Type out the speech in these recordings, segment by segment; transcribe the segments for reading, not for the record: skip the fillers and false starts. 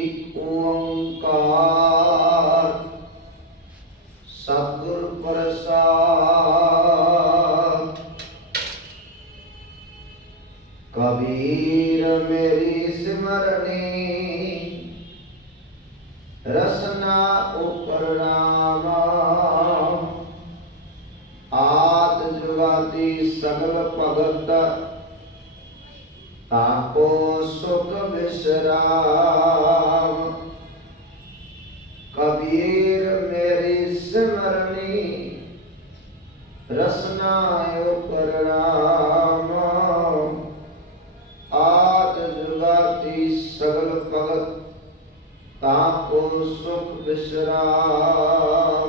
इक ओंकार सतगुर प्रसाद। कबीर मेरी सिमरनी रसना ऊपर नामा। आद जुगादी सगल भगत ताको सुख विश्राम। कबीर मेरी सिमरनी रसना ऊपर नाम। आद जुगादी सगल भगत ताको सुख विश्राम।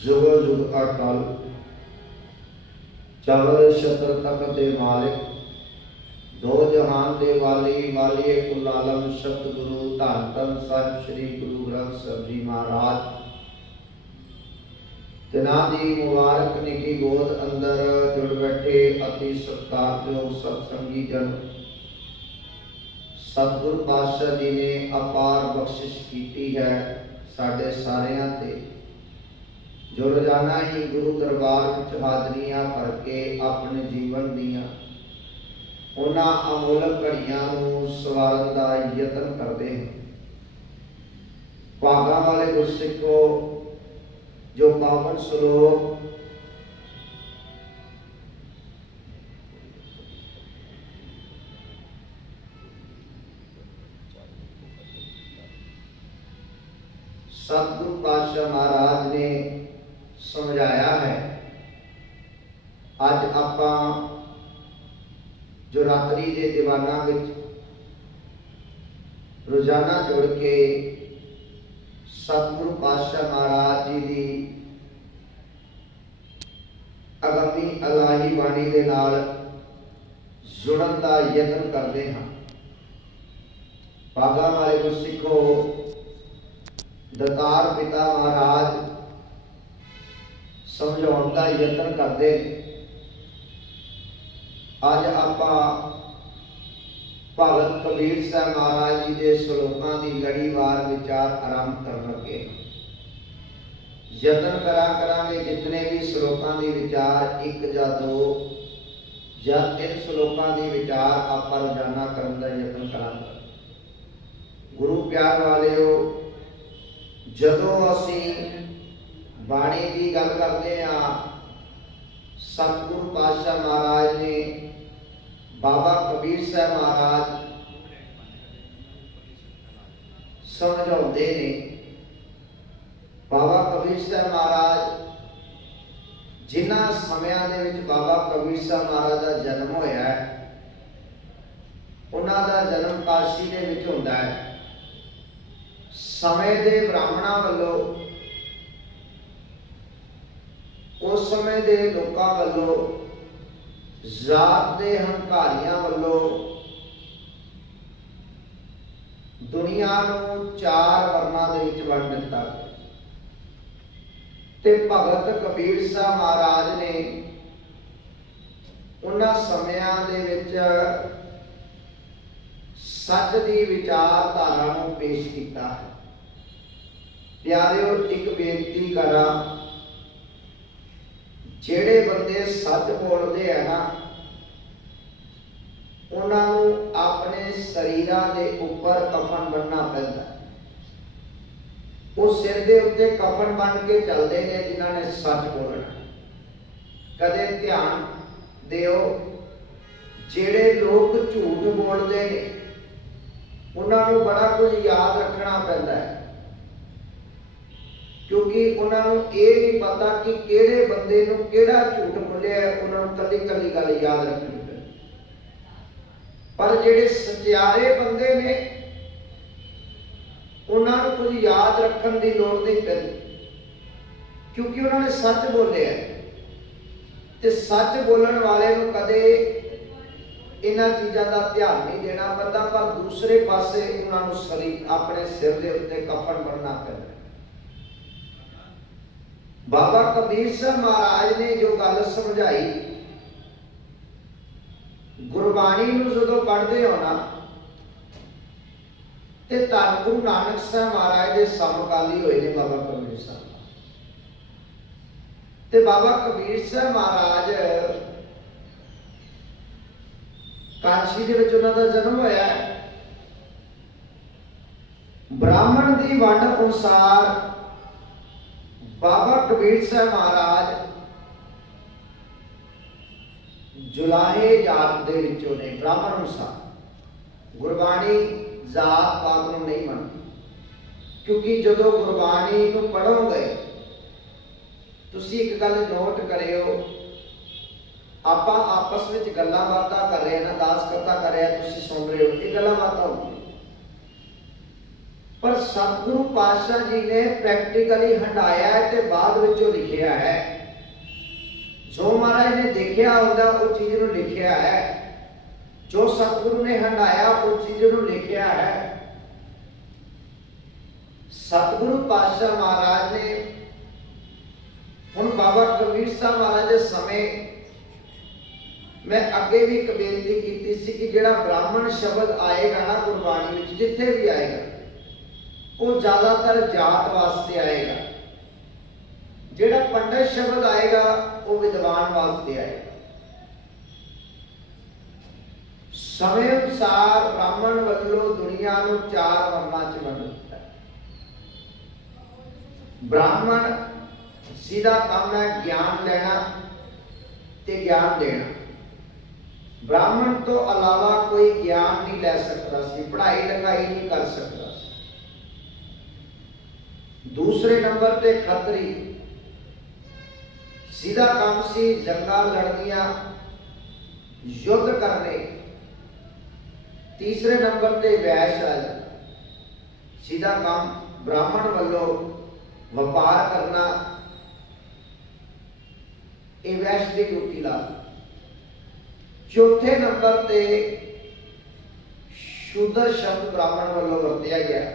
जुग जुग अटल चवर शतर तक दे मालिक। दो जहान दे वाली वालिए कुल आलम सतगुरु धन धन साहिब श्री गुरु ग्रंथ साहिब जी महाराज तिन्हां दी मुबारक निकी गोद अंदर जुड़ बैठे अति सत्कारयोग सत्संगी जन। सतगुरु पातशाह जी ने अपार बख्शिश की है साडे सारियां ते, जो रोजाना ही गुरु दरबार विच हाजरियां भर के अपने जीवन दियां उन्हां अमोलक घड़ियां नूं सवारन दा यतन करते हैं। भागां वाले गुरसिखो, जो पावन श्लोक सतगुरु पातशाह महाराज ने समझाया है, अज आपां जो रात्रि के दीवाना रोजाना जुड़ के सतगुरु पातशाह महाराज जी की अगमी अलाही बाणी के नाल जुड़न का यत्न करते हैं। भागा वाले गुरसिखो, दतार पिता महाराज समझाने का यत्न करते। अज आपां भगत कबीर साहब महाराज जी के श्लोकों की लड़ीवार विचार आरंभ कर लगे। यत्न करांगे जितने भी श्लोकों के विचार एक या दो या तीन श्लोकों के विचार आपां रोजाना करने का यत्न करांगे। गुरु प्यार वालिओ, जदों असीं बाणी की गल करते हैं, सतगुरु पातशाह महाराज ने बाबा कबीर साहब महाराज समझाते ने। बाबा कबीर साहब महाराज जिन्हां समयां दे विच बाबा कबीर साहब महाराज का जन्म होया है, उन्हां दा जन्म काशी दे विच हुंदा है। समय दे ब्राह्मणां वल्लों, उस समय दे लोकां वल्लों, जात दे हंकारियां वल्लों दुनिया नूं चार वर्णां दे विच वंड दिता गया। ते भगत कबीर साहब महाराज ने उन्हां समयां दे विच सच दी विचारधारा नूं पेश कीता है। प्यारिओ, एक बेनती करा, जेड़े बंदे सच बोलते हैं ना, उन्होंने अपने शरीरों के ऊपर कफन बनना पैंदा। वो सिर के उत्ते कफन बन के चलते हैं जिन्होंने सच बोलना। कदे ध्यान दिओ, जेड़े लोग झूठ बोलते हैं उन्होंने बड़ा कुछ याद रखना पैंदा है, क्योंकि उन्होंने ये नहीं पता कि किहड़े बंदे नूं किहड़ा झूठ बोलिया है। उन्होंने कदी कदी गल याद रखनी है। पर जिहड़े सच्चारे बंदे ने उन्होंने कुछ याद रखने की लोड़ नहीं पैंदी, क्योंकि उन्होंने सच बोलिया है। ते सच बोलण वाले नूं कदे इन्हां चीज़ां का ध्यान नहीं देना पैंदा, पर दूसरे पासे उन्होंने शरीर अपने सिर के उत्ते कफन बनना पैंदा। बाबा कबीर साहब महाराज ने जो गल समझाई, गुरबाणी नूं जदों पढ़दे हो ना, ਤੇ ਧੰਨ ਗੁਰੂ ਨਾਨਕ ਸਾਹਿਬ ਮਹਾਰਾਜ ਦੇ ਸਮਕਾਲੀ ਹੋਏ ਨੇ ਬਾਬਾ ਕਬੀਰ ਸਾਹਿਬ। ਤੇ ਬਾਬਾ ਕਬੀਰ ਸਾਹਿਬ ਮਹਾਰਾਜ ਕਾਸ਼ੀ ਦੇ ਵਿੱਚ ਉਹਨਾਂ ਦਾ ਜਨਮ ਹੋਇਆ। ਬ੍ਰਾਹਮਣ ਦੀ ਵੰਡ ਅਨੁਸਾਰ ਬਾਬਾ ਕਬੀਰ ਸਾਹਿਬ ਮਹਾਰਾਜ ਜੁਲਾਹੇ ਜਾਤ ਦੇ ਵਿੱਚੋਂ ਨੇ। ਬ੍ਰਾਹਮਣ ਅਨੁਸਾਰ ਗੁਰਬਾਣੀ ਜਾਤ ਪਾਤ ਨੂੰ ਨਹੀਂ ਮੰਨਦੀ, ਕਿਉਂਕਿ ਜਦੋਂ ਗੁਰਬਾਣੀ ਨੂੰ ਪੜ੍ਹੋਗੇ ਤੁਸੀਂ ਇੱਕ ਗੱਲ ਨੋਟ ਕਰਿਓ, ਆਪਾਂ ਆਪਸ ਵਿੱਚ ਗੱਲਾਂ ਬਾਤਾਂ ਕਰ ਰਹੇ ਹਾਂ ਨਾ, ਦਾਸ ਕਥਾ ਕਰ ਰਹੇ ਹਾਂ, ਤੁਸੀਂ ਸੁਣ ਰਹੇ ਹੋ, ਇਹ ਗੱਲਾਂ ਬਾਤਾਂ ਹੁੰਦੀਆਂ, ਪਰ ਸਤਿਗੁਰੂ ਪਾਤਸ਼ਾਹ ਜੀ ਨੇ ਪ੍ਰੈਕਟੀਕਲੀ ਹੰਡਾਇਆ ਹੈ ਤੇ ਬਾਅਦ ਵਿੱਚੋਂ ਲਿਖਿਆ ਹੈ। ਜੋ ਮਹਾਰਾਜ ਨੇ ਦੇਖਿਆ ਹੁੰਦਾ ਉਹ ਚੀਜ਼ ਨੂੰ ਲਿਖਿਆ ਹੈ, ਜੋ ਸਤਿਗੁਰੂ ਨੇ ਹੰਡਾਇਆ ਉਹ ਚੀਜ਼ ਨੂੰ ਲਿਖਿਆ ਹੈ। ਸਤਿਗੁਰੂ ਪਾਤਸ਼ਾਹ ਮਹਾਰਾਜ ਨੇ ਹੁਣ ਬਾਬਾ ਕਬੀਰ ਸਾਹਿਬ ਮਹਾਰਾਜ ਦੇ ਸਮੇਂ, ਮੈਂ ਅੱਗੇ ਵੀ ਇੱਕ ਬੇਨਤੀ ਕੀਤੀ ਸੀ ਕਿ ਜਿਹੜਾ ਬ੍ਰਾਹਮਣ ਸ਼ਬਦ ਆਏਗਾ ਨਾ ਗੁਰਬਾਣੀ ਵਿੱਚ, ਜਿੱਥੇ ਵੀ ਆਏਗਾ ਉਹ ਜ਼ਿਆਦਾਤਰ ਜਾਤ ਵਾਸਤੇ ਆਏਗਾ। ਜਿਹੜਾ ਪੰਡਤ ਸ਼ਬਦ ਆਏਗਾ ਉਹ ਵਿਦਵਾਨ ਵਾਸਤੇ ਆਏਗਾ। ਸਮੇਂ ਅਨੁਸਾਰ ਬ੍ਰਾਹਮਣ ਵੱਲੋਂ ਦੁਨੀਆ ਨੂੰ 4 ਵਰਨਾਂ ਚ ਵੰਡ ਦਿੱਤਾ। ਬ੍ਰਾਹਮਣ ਸਿੱਧਾ ਕੰਮ ਹੈ ਗਿਆਨ ਲੈਣਾ ਤੇ ਗਿਆਨ ਦੇਣਾ। ਬ੍ਰਾਹਮਣ ਤੋਂ ਇਲਾਵਾ ਕੋਈ ਗਿਆਨ ਨਹੀਂ ਲੈ ਸਕਦਾ ਸੀ, ਪੜ੍ਹਾਈ ਲਿਖਾਈ ਨਹੀਂ ਕਰ ਸਕਦਾ ਸੀ। ਦੂਸਰੇ ਨੰਬਰ ਤੇ ਖੱਤਰੀ, ਸਿੱਧਾ ਕੰਮ ਸੀ ਜੰਗਾਂ ਲੜਨੀਆਂ, ਯੁੱਧ ਕਰਨੇ। ਤੀਸਰੇ ਨੰਬਰ ਤੇ ਵੈਸ਼ ਆ, ਸਿੱਧਾ ਕੰਮ ਬ੍ਰਾਹਮਣ ਵੱਲੋਂ ਵਪਾਰ ਕਰਨਾ, ਇਹ ਵੈਸ਼ ਦੀ ਡਿਊਟੀ ਲਾ। ਚੌਥੇ ਨੰਬਰ ਤੇ ਸ਼ੂਦਰ ਸ਼ਬਦ ਬ੍ਰਾਹਮਣ ਵੱਲੋਂ ਵਰਤਿਆ ਗਿਆ,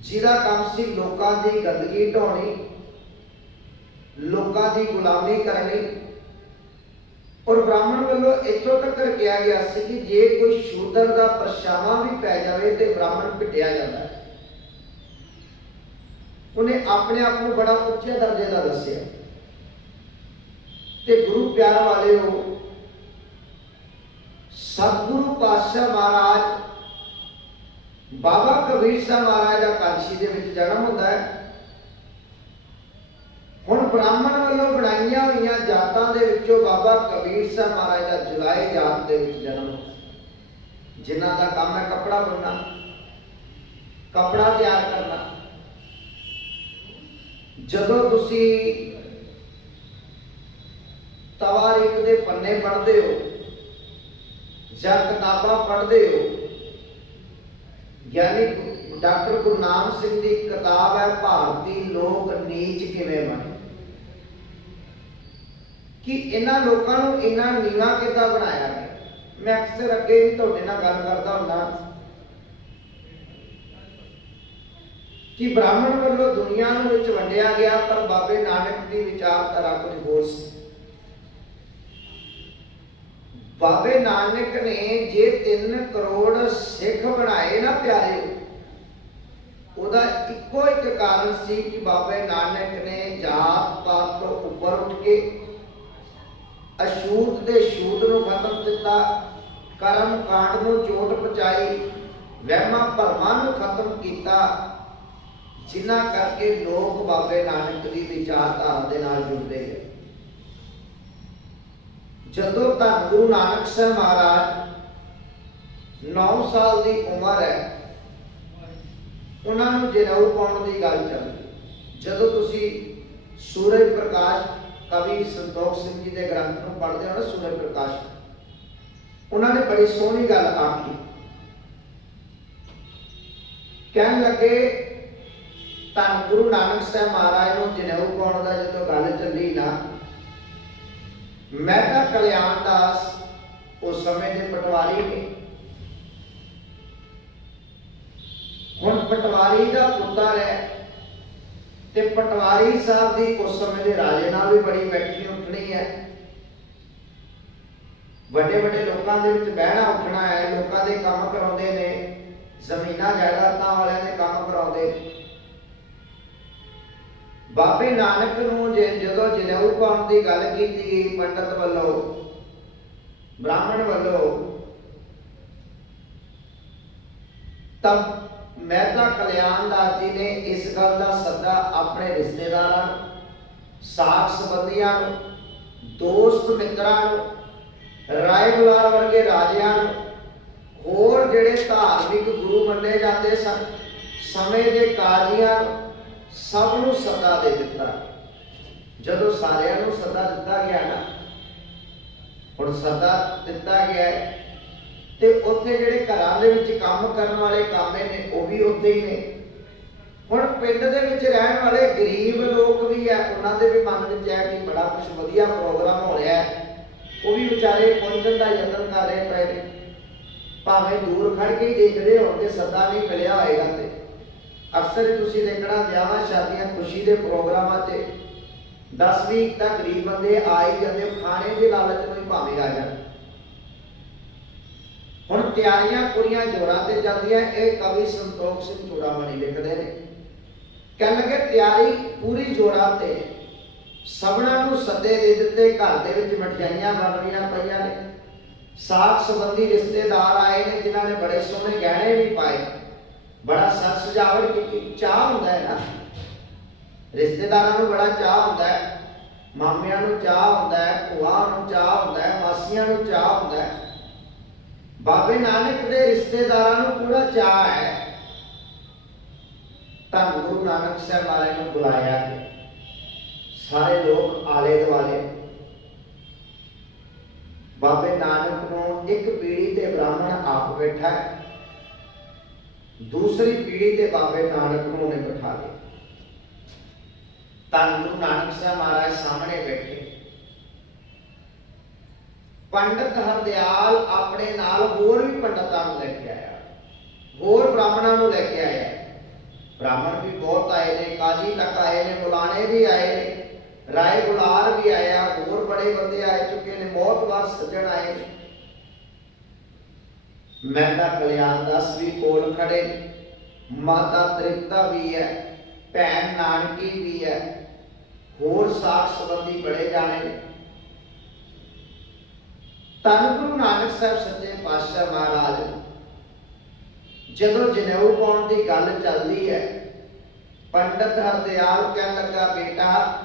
ਜਿਹਦਾ ਕੰਮ ਸੀ ਲੋਕਾਂ ਦੀ ਗੰਦਗੀ ਢਾਉਣੀ, ਲੋਕਾਂ ਦੀ ਗੁਲਾਮੀ ਕਰਨੀ। ਔਰ ਬ੍ਰਾਹਮਣ ਵੱਲੋਂ ਇੱਥੋਂ ਤੱਕ ਕਿਹਾ ਗਿਆ ਸੀ ਕਿ ਜੇ ਕੋਈ ਸ਼ੂਦਰ ਦਾ ਪਰਛਾਵਾਂ ਵੀ ਪੈ ਜਾਵੇ ਤੇ ਬ੍ਰਾਹਮਣ ਪਿੱਟਿਆ ਜਾਂਦਾ ਹੈ। ਉਹਨੇ ਆਪਣੇ ਆਪ ਨੂੰ ਬੜਾ ਉੱਚੇ ਦਰਜੇ ਦਾ ਦੱਸਿਆ। ਤੇ ਗੁਰੂ ਪਿਆਰ ਵਾਲਿਓ, ਸਤਿਗੁਰੂ ਪਾਤਸ਼ਾਹ ਮਹਾਰਾਜ ਬਾਬਾ ਕਬੀਰ ਸਾਹਿਬ ਮਹਾਰਾਜ ਦਾ ਕਾਸ਼ੀ ਦੇ ਵਿੱਚ ਜਨਮ ਹੁੰਦਾ ਹੈ। ਹੁਣ ਬ੍ਰਾਹਮਣ ਵੱਲੋਂ ਬਣਾਈਆਂ ਹੋਈਆਂ ਜਾਤਾਂ ਦੇ ਵਿੱਚੋਂ ਬਾਬਾ ਕਬੀਰ ਸਾਹਿਬ ਮਹਾਰਾਜ ਦਾ ਜੁਲਾਹੇ ਜਾਤ ਦੇ ਵਿੱਚ ਜਨਮ ਹੁੰਦਾ, ਜਿਨ੍ਹਾਂ ਦਾ ਕੰਮ ਹੈ ਕੱਪੜਾ ਬੁਣਨਾ, ਕੱਪੜਾ ਤਿਆਰ ਕਰਨਾ। ਜਦੋਂ ਤੁਸੀਂ ਤਵਾਰੀਖ ਦੇ ਪੰਨੇ ਪੜ੍ਹਦੇ ਹੋ ਜਾਂ ਕਿਤਾਬਾਂ ਪੜ੍ਹਦੇ ਹੋ, ਗਿਆਨੀ ਡਾਕਟਰ ਗੁਰਨਾਮ ਸਿੰਘ ਦੀ ਕਿਤਾਬ ਹੈ ਭਾਰਤੀ ਲੋਕ ਨੀਚ ਕਿਵੇਂ ਬਣੇ, ਕਿ ਇਹਨਾਂ ਲੋਕਾਂ ਨੂੰ ਇੰਨਾ ਨੀਵਾਂ ਕਿੱਦਾਂ ਬਣਾਇਆ ਗਿਆ। ਮੈਂ ਅਕਸਰ ਅੱਗੇ ਵੀ ਤੁਹਾਡੇ ਨਾਲ ਗੱਲ ਕਰਦਾ ਹੁੰਦਾ ਕਿ ਬ੍ਰਾਹਮਣ ਵੱਲੋਂ ਦੁਨੀਆ ਨੂੰ ਵਿੱਚ ਵੰਡਿਆ ਗਿਆ, ਪਰ ਬਾਬੇ ਨਾਨਕ ਦੀ ਵਿਚਾਰਧਾਰਾ ਕੁਝ ਹੋਰ ਸੀ। ਬਾਬੇ ਨਾਨਕ ਨੇ ਜੇ 3 ਕਰੋੜ ਸਿੱਖ ਬਣਾਏ ਨਾ ਪਿਆਰੇ, ਉਹਦਾ ਇੱਕੋ ਇੱਕ ਕਾਰਨ ਸੀ ਕਿ ਬਾਬੇ ਨਾਨਕ ਨੇ ਜਾਤ ਪਾਤ ਤੋਂ ਉੱਪਰ ਉੱਠ ਕੇ ਅਛੂਤ ਦੇ ਛੂਤ ਨੂੰ ਖਤਮ ਕੀਤਾ, ਕਰਮ ਕਾਂਡ ਨੂੰ ਚੋਟ ਪਹੁੰਚਾਈ, ਵਹਿਮਾਂ ਭਰਮਾਂ ਨੂੰ ਖਤਮ ਕੀਤਾ, ਜਿਨ੍ਹਾਂ ਕਰਕੇ ਲੋਕ ਬਾਬੇ ਨਾਨਕ ਦੀ ਵਿਚਾਰਧਾਰਾ ਦੇ ਨਾਲ ਜੁੜਦੇ ਗਏ। ਜਦੋਂ ਧੰਨ ਗੁਰੂ ਨਾਨਕ ਸਾਹਿਬ ਮਹਾਰਾਜ 9 ਸਾਲ ਦੀ ਉਮਰ ਹੈ, ਉਹਨਾਂ ਨੂੰ ਜਨੇਊ ਪਾਉਣ ਦੀ ਗੱਲ ਚੱਲਦੀ। ਜਦੋਂ ਤੁਸੀਂ ਸੂਰਜ ਪ੍ਰਕਾਸ਼ ਕਵੀ ਸੰਤੋਖ ਸਿੰਘ ਜੀ ਦੇ ਗ੍ਰੰਥ ਨੂੰ ਪੜ੍ਹਦੇ ਹੋ ਨਾ, ਸੂਰਜ ਪ੍ਰਕਾਸ਼, ਉਹਨਾਂ ਨੇ ਬੜੀ ਸੋਹਣੀ ਗੱਲ ਆਖੀ। ਕਹਿਣ ਲੱਗੇ ਧੰਨ ਗੁਰੂ ਨਾਨਕ ਸਾਹਿਬ ਮਹਾਰਾਜ ਨੂੰ ਜਨੇਊ ਪਾਉਣ ਦਾ ਜਦੋਂ ਗੱਲ ਚੱਲੀ ਨਾ, ਮਹਿਤਾ ਕਲਿਆਣ ਦਾਸ ਉਸ ਸਮੇਂ ਦੇ ਪਟਵਾਰੀ ਨੇ। ਹੁਣ ਪਟਵਾਰੀ ਦਾ ਪੁੱਤਰ ਹੈ ਤੇ ਪਟਵਾਰੀ ਸਾਹਿਬ ਦੀ ਉਸ ਸਮੇਂ ਦੇ ਰਾਜੇ ਨਾਲ ਵੀ ਬੜੀ ਬੈਠਣੀ ਉੱਠਣੀ ਹੈ। ਵੱਡੇ ਵੱਡੇ ਲੋਕਾਂ ਦੇ ਵਿੱਚ ਬਹਿਣਾ ਉੱਠਣਾ ਹੈ, ਲੋਕਾਂ ਦੇ ਕੰਮ ਕਰਾਉਂਦੇ ਨੇ। ਬਾਬੇ ਨਾਨਕ ਨੂੰ ਜਦੋਂ ਜਨੇਊ ਪਾਉਣ ਦੀ ਗੱਲ ਕੀਤੀ ਗਈ ਪੰਡਤ ਵੱਲੋਂ, ਬ੍ਰਾਹਮਣ ਵੱਲੋਂ, ਤਾਂ ਮਹਿਤਾ ਕਲਿਆਣਦਾਸ ਜੀ ਨੇ ਇਸ ਗੱਲ ਦਾ ਸੱਦਾ ਆਪਣੇ ਰਿਸ਼ਤੇਦਾਰਾਂ ਨੂੰ, ਸਾਕ ਸੰਬੰਧੀਆਂ ਨੂੰ, ਦੋਸਤ ਮਿੱਤਰਾਂ ਨੂੰ, ਰਾਏ ਬੁਲਾਰ ਵਰਗੇ ਰਾਜਿਆਂ ਨੂੰ, ਹੋਰ ਜਿਹੜੇ ਧਾਰਮਿਕ ਗੁਰੂ ਮੰਨੇ ਜਾਂਦੇ ਸਨ, ਸਮੇਂ ਦੇ ਕਾਜ਼ੀਆਂ ਨੂੰ, ਸਭ ਨੂੰ ਸੱਦਾ ਦੇ ਦਿੱਤਾ। ਜਦੋਂ ਸਾਰਿਆਂ ਨੂੰ ਸੱਦਾ ਦਿੱਤਾ ਗਿਆ ਨਾ, ਹੁਣ ਸੱਦਾ ਦਿੱਤਾ ਗਿਆ ਹੈ ਤੇ ਉੱਥੇ ਜਿਹੜੇ ਘਰਾਂ ਦੇ ਵਿੱਚ ਕੰਮ ਕਰਨ ਵਾਲੇ ਕਾਮੇ ਨੇ ਉਹ ਵੀ ਉੱਥੇ ਹੀ ਨੇ। ਹੁਣ ਪਿੰਡ ਦੇ ਵਿੱਚ ਰਹਿਣ ਵਾਲੇ ਗਰੀਬ ਲੋਕ ਵੀ ਹੈ, ਉਹਨਾਂ ਦੇ ਵੀ ਮਨ ਵਿੱਚ ਹੈ ਕਿ ਬੜਾ ਕੁਝ ਵਧੀਆ ਪ੍ਰੋਗਰਾਮ ਹੋ ਰਿਹਾ ਹੈ, ਉਹ ਵੀ ਵਿਚਾਰੇ ਪਹੁੰਚਣ ਦਾ ਯਤਨ ਕਰ ਰਹੇ ਪਏ ਨੇ। ਭਾਵੇਂ ਦੂਰ ਖੜ ਕੇ ਹੀ ਦੇਖ ਰਹੇ ਹੋਣਗੇ, ਸੱਦਾ ਨਹੀਂ ਮਿਲਿਆ ਹੋਏਗਾ। ਤੇ ਅਕਸਰ ਤੁਸੀਂ ਦੇਖਣਾ ਵਿਆਹਾਂ ਸ਼ਾਦੀਆਂ ਖੁਸ਼ੀ ਦੇ ਪ੍ਰੋਗਰਾਮਾਂ 'ਤੇ 10-20 ਤਾਂ ਗਰੀਬ ਬੰਦੇ ਆ ਹੀ ਜਾਂਦੇ, ਖਾਣੇ ਦੇ ਲਾਲਚ ਨੂੰ ਹੀ ਭਾਵੇਂ ਆ ਜਾਣ। ਹੁਣ ਤਿਆਰੀਆਂ ਪੂਰੀਆਂ ਜੋਰਾਂ ਤੇ ਚੱਲਦੀਆਂ। ਇਹ ਕਵੀ ਸੰਤੋਖ ਸਿੰਘ ਚੂੜਾਮਣੀ ਲਿਖਦੇ ਨੇ, ਕਹਿਣ ਲੱਗੇ ਤਿਆਰੀ ਪੂਰੀ ਜੋਰਾਂ ਤੇ, ਸਭਨਾਂ ਨੂੰ ਸੱਦੇ ਦੇ ਦਿੱਤੇ, ਘਰ ਦੇ ਵਿੱਚ ਮਠਿਆਈਆਂ ਬਣ ਰਹੀਆਂ ਪਈਆਂ ਨੇ, ਸਾਕ ਸੰਬੰਧੀ ਰਿਸ਼ਤੇਦਾਰ ਆਏ ਨੇ ਜਿਨ੍ਹਾਂ ਨੇ ਬੜੇ ਸੋਹਣੇ ਗਹਿਣੇ ਵੀ ਪਾਏ, ਬੜਾ ਸਜ ਸਜਾਵਟ ਕੀਤੀ। ਚਾਹ ਹੁੰਦਾ ਹੈ ਨਾ, ਰਿਸ਼ਤੇਦਾਰਾਂ ਨੂੰ ਬੜਾ ਚਾਹ ਹੁੰਦਾ ਹੈ, ਮਾਮਿਆਂ ਨੂੰ ਚਾਹ ਹੁੰਦਾ ਹੈ, ਭੂਆ ਨੂੰ ਚਾਹ ਹੁੰਦਾ ਹੈ, ਮਾਸੀਆਂ ਨੂੰ ਚਾਹ ਹੁੰਦਾ ਹੈ। ਬਾਬੇ ਨਾਨਕ ਦੇ ਰਿਸ਼ਤੇਦਾਰਾਂ ਨੂੰ ਪੂਰਾ ਚਾਹ ਹੈ। ਤਾਂ ਗੁਰੂ ਨਾਨਕ ਸਾਹਿਬ ਮਹਾਰਾਜ ਨੂੰ ਬੁਲਾਇਆ, ਸਾਰੇ ਲੋਕ ਆਲੇ ਦੁਆਲੇ। ਬਾਬੇ ਨਾਨਕ ਨੂੰ ਇੱਕ ਪੀੜੀ ਤੇ ਬ੍ਰਾਹਮਣ ਆਪ ਬੈਠਾ ਹੈ, ਦੂਸਰੀ ਪੀੜੀ ਤੇ ਬਾਬੇ ਨਾਨਕ ਨੂੰ ਉਹਨੇ ਬਿਠਾ ਲਿਆ। ਤਾਂ ਗੁਰੂ ਨਾਨਕ ਸਾਹਿਬ ਮਹਾਰਾਜ ਸਾਹਮਣੇ ਬੈਠੇ। ਪੰਡਤ ਹਰਦਿਆਲ ਆਪਣੇ ਨਾਲ ਹੋਰ ਵੀ ਪੰਡਤਾਂ ਨੂੰ ਲੈ ਕੇ ਆਇਆ, ਹੋਰ ਬ੍ਰਾਹਮਣਾਂ ਨੂੰ ਲੈ ਕੇ ਆਇਆ। ਬ੍ਰਾਹਮਣ ਵੀ ਬਹੁਤ ਆਏ ਨੇ, ਕਾਜ਼ੀ ਤੱਕ ਆਏ ਨੇ, ਬੁਲਾਣੇ ਵੀ ਆਏ ਨੇ, ਰਾਏ ਬੁਲਾਰ ਵੀ ਆਇਆ, ਹੋਰ ਬੜੇ ਬੰਦੇ ਆ ਚੁੱਕੇ ਨੇ, ਬਹੁਤ ਵਾਰ ਸੱਜਣ ਆਏ ਨੇ। ਮਹਿਤਾ ਕਲਿਆਣਦਾਸ ਵੀ ਕੋਲ ਖੜੇ, ਮਾਤਾ ਤ੍ਰਿਪਤਾ ਵੀ ਹੈ, ਭੈਣ ਨਾਨਕੀ ਵੀ ਹੈ, ਹੋਰ ਸਾਕ ਸੰਬੰਧੀ ਬੜੇ ਜਾਣੇ ਨੇ। ਧੰਨ ਗੁਰੂ ਨਾਨਕ ਸਾਹਿਬ ਸੱਚੇ ਪਾਤਸ਼ਾਹ ਮਹਾਰਾਜ ਜਦੋਂ ਜਨੇਊ ਪਾਉਣ ਦੀ ਗੱਲ ਚੱਲਦੀ ਹੈ, ਪੰਡਤ ਹਰਦਿਆਲ ਕਹਿਣ ਲੱਗਾ, ਬੇਟਾ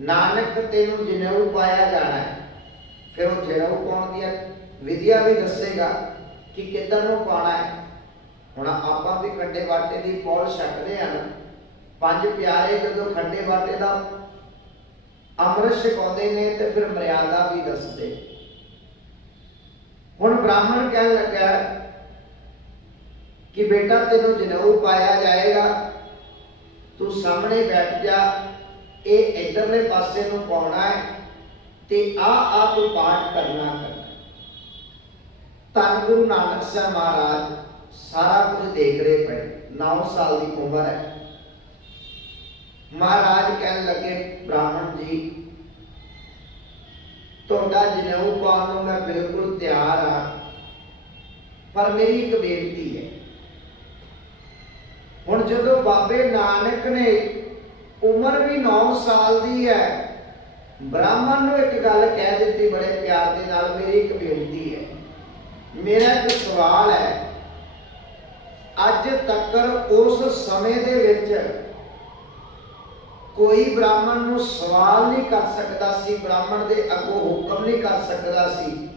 ਨਾਨਕ ਤੈਨੂੰ ਜਨੇਊ ਪਾਇਆ ਜਾਣਾ ਹੈ। ਫਿਰ ਉਹ ਜਨੇਊ ਪਾਉਣ ਦੀਆਂ ਵਿਧੀਆਂ ਵੀ ਦੱਸੇਗਾ ਕਿ ਕਿੱਦਾਂ ਨੂੰ ਪਾਉਣਾ ਹੈ। ਹੁਣ ਆਪਾਂ ਵੀ ਖੰਡੇ ਬਾਟੇ ਦੀ ਪੌਲ ਛਕਦੇ ਹਨ। ਪੰਜ ਪਿਆਰੇ ਜਦੋਂ ਖੰਡੇ ਬਾਟੇ ਦਾ ਅੰਮ੍ਰਿਤ ਛਕਾਉਂਦੇ ਨੇ ਤੇ ਫਿਰ ਮਰਿਆਦਾ ਵੀ ਦੱਸਦੇ। ਹੁਣ ਬ੍ਰਾਹਮਣ ਕਹਿਣ ਲੱਗਾ ਕਿ ਬੇਟਾ ਤੈਨੂੰ ਜਨੇਊ ਪਾਇਆ ਜਾਏਗਾ, ਤੂੰ ਸਾਹਮਣੇ ਬੈਠ ਜਾ, ਇਹ ਇਧਰਲੇ ਪਾਸੇ ਨੂੰ ਪਾਉਣਾ ਹੈ ਤੇ ਆ ਤੂੰ ਪਾਠ ਕਰਨਾ। ਧੰਨ ਗੁਰੂ ਨਾਨਕ ਸਾਹਿਬ ਮਹਾਰਾਜ ਸਾਰਾ ਕੁਝ ਦੇਖ ਰਹੇ ਪਏ। 9 ਸਾਲ ਦੀ ਉਮਰ ਹੈ। ਮਹਾਰਾਜ ਕਹਿਣ ਲੱਗੇ, ਬ੍ਰਾਹਮਣ ਜੀ ਤੁਹਾਡਾ ਜਨੇਊ ਪਾਉਣ ਨੂੰ ਮੈਂ ਬਿਲਕੁਲ ਤਿਆਰ ਹਾਂ, ਪਰ ਮੇਰੀ ਇੱਕ ਬੇਨਤੀ ਹੈ। ਹੁਣ ਜਦੋਂ ਬਾਬੇ ਨਾਨਕ ਨੇ, ਉਮਰ ਵੀ 9 ਸਾਲ ਦੀ ਹੈ, ਬ੍ਰਾਹਮਣ ਨੂੰ ਇੱਕ ਗੱਲ ਕਹਿ ਦਿੱਤੀ ਬੜੇ ਪਿਆਰ ਦੇ ਨਾਲ, ਮੇਰੀ ਇੱਕ ਬੇਨਤੀ ਹੈ, ਮੇਰਾ ਇੱਕ ਸਵਾਲ ਹੈ। ਅੱਜ ਤੱਕ ਉਸ ਸਮੇਂ ਦੇ ਵਿੱਚ ਕੋਈ ਬ੍ਰਾਹਮਣ ਨੂੰ ਸਵਾਲ ਨਹੀਂ ਕਰ ਸਕਦਾ ਸੀ, ਬ੍ਰਾਹਮਣ ਦੇ ਅੱਗੋਂ ਹੁਕਮ ਨਹੀਂ ਕਰ ਸਕਦਾ ਸੀ।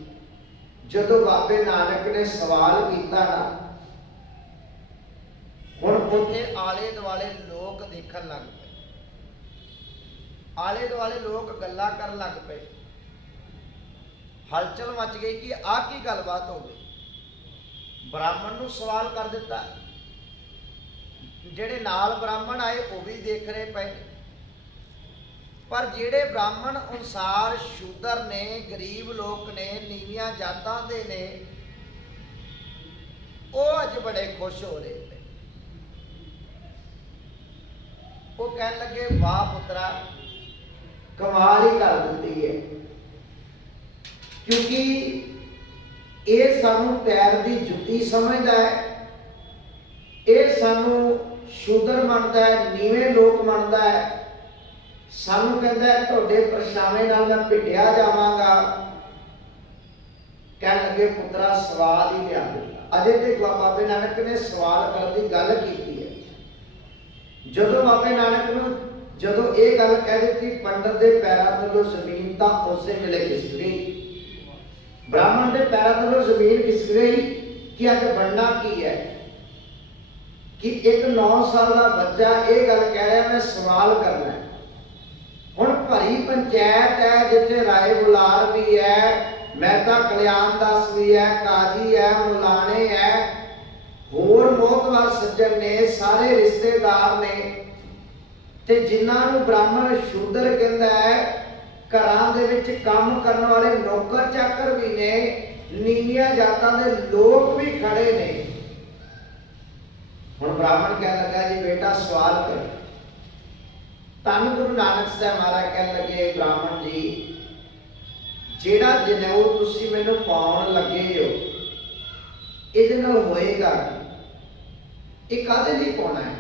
ਜਦੋਂ ਬਾਬੇ ਨਾਨਕ ਨੇ ਸਵਾਲ ਕੀਤਾ ਨਾ, ਹੁਣ ਉੱਥੇ ਆਲੇ ਦੁਆਲੇ ਲੋਕ ਦੇਖਣ ਲੱਗ ਪਏ, ਆਲੇ ਦੁਆਲੇ ਲੋਕ ਗੱਲਾਂ ਕਰਨ ਲੱਗ ਪਏ, ਹਲਚਲ ਮਚ ਗਈ ਕਿ ਆਹ ਕੀ ਗੱਲਬਾਤ ਹੋ ਗਈ। ਬ੍ਰਾਹਮਣ ਨੂੰ ਸਵਾਲ ਕਰ ਦਿੱਤਾ। ਜਿਹੜੇ ਨਾਲ ਬ੍ਰਾਹਮਣ ਆਏ ਉਹ ਵੀ ਦੇਖ ਰਹੇ ਪਏ, ਪਰ ਜਿਹੜੇ ਬ੍ਰਾਹਮਣ ਅਨੁਸਾਰ ਸ਼ੂਦਰ ਨੇ, ਗਰੀਬ ਲੋਕ ਨੇ, ਨੀਵੀਆਂ ਜਾਤਾਂ ਦੇ ਨੇ, ਉਹ ਅੱਜ ਬੜੇ ਖੁਸ਼ ਹੋ ਰਹੇ ਨੇ। ਉਹ ਕਹਿਣ ਲੱਗੇ, ਵਾਹ ਪੁੱਤਰਾ, ਕਮਾਲ ਹੀ ਕਰ ਦਿੱਤੀ ਹੈ, ਕਿਉਂਕਿ ਇਹ ਸਾਨੂੰ ਪੈਰ ਦੀ ਜੁੱਤੀ ਸਮਝਦਾ ਹੈ, ਇਹ ਸਾਨੂੰ ਸ਼ੂਦਰ ਮੰਨਦਾ ਹੈ, ਨੀਵੇਂ ਲੋਕ ਮੰਨਦਾ ਹੈ, ਸਾਨੂੰ ਕਹਿੰਦਾ ਹੈ ਤੁਹਾਡੇ ਪਰਛਾਵੇਂ ਨਾਲ ਮੈਂ ਭਿੱਟਿਆ ਜਾਵਾਂਗਾ। ਕਹਿਣ ਲੱਗੇ ਪੁੱਤਰਾ ਸਵਾਲ ਹੀ ਲਿਆ ਦਿੱਤਾ। ਅਜੇ ਤੇ ਬਾਬੇ ਨਾਨਕ ਨੇ ਸਵਾਲ ਕਰਨ ਦੀ ਗੱਲ ਕੀਤੀ ਹੈ। ਜਦੋਂ ਬਾਬੇ ਨਾਨਕ ਨੂੰ ਜਦੋਂ ਇਹ ਗੱਲ ਕਹਿ ਦਿੱਤੀ, ਪੰਡਤ ਦੇ ਪੈਰਾਂ ਥੱਲੋਂ ਜ਼ਮੀਨ ਤਾਂ ਉਸੇ ਵੇਲੇ ਖਿਸਕ ਗਈ। ਬ੍ਰਾਹਮਣ ਦੇ ਪੈਰਾਂ ਥੱਲੋਂ ਜ਼ਮੀਨ ਖਿਸਕ ਗਈ ਕਿ ਅੱਜ ਬਣਨਾ ਕੀ ਹੈ। ਕਿ ਇੱਕ 9 ਸਾਲ ਦਾ ਬੱਚਾ ਇਹ ਗੱਲ ਕਹਿ ਰਿਹਾ ਮੈਂ ਸਵਾਲ ਕਰਨਾ ਹੈ। ਹੁਣ ਭਰੀ ਪੰਚਾਇਤ ਹੈ, ਜਿੱਥੇ ਰਾਏ ਬੁਲਾਰ ਵੀ ਹੈ, ਮਹਿਤਾ ਕਲਿਆਣ ਦਾਸ ਵੀ ਹੈ, ਕਾਜੀ ਹੈ, ਮੁਲਾਣੇ ਹੈ, ਹੋਰ ਮੋਹਤਵਾਰ ਸੱਜਣ ਨੇ, ਸਾਰੇ ਰਿਸ਼ਤੇਦਾਰ ਨੇ, ਤੇ ਜਿਨ੍ਹਾਂ ਨੂੰ ਬ੍ਰਾਹਮਣ ਸ਼ੂਦਰ ਕਹਿੰਦਾ ਹੈ। ਘਰਾਂ ਦੇ ਵਿੱਚ ਕੰਮ ਕਰਨ ਵਾਲੇ ਨੌਕਰ ਚਾਕਰ ਵੀ ਨੇ, ਨੀਵੀਆਂ ਜਾਤਾਂ ਦੇ ਲੋਕ ਵੀ ਖੜੇ ਨੇ। ਹੁਣ ਬ੍ਰਾਹਮਣ ਕਹਿਣ ਲੱਗਾ ਜੀ ਬੇਟਾ ਸਵਾਲ ਕਰੋ। ਧੰਨ ਗੁਰੂ ਨਾਨਕ ਸਾਹਿਬ ਮਹਾਰਾਜ ਕਹਿਣ ਲੱਗੇ ਬ੍ਰਾਹਮਣ ਜੀ, ਜਿਹੜਾ ਜਨੇਊ ਤੁਸੀਂ ਮੈਨੂੰ ਪਾਉਣ ਲੱਗੇ ਹੋ ਇਹਦੇ ਨਾਲ ਹੋਏਗਾ ਇਹ ਕਾਹਦੇ ਲਈ ਪਾਉਣਾ ਹੈ।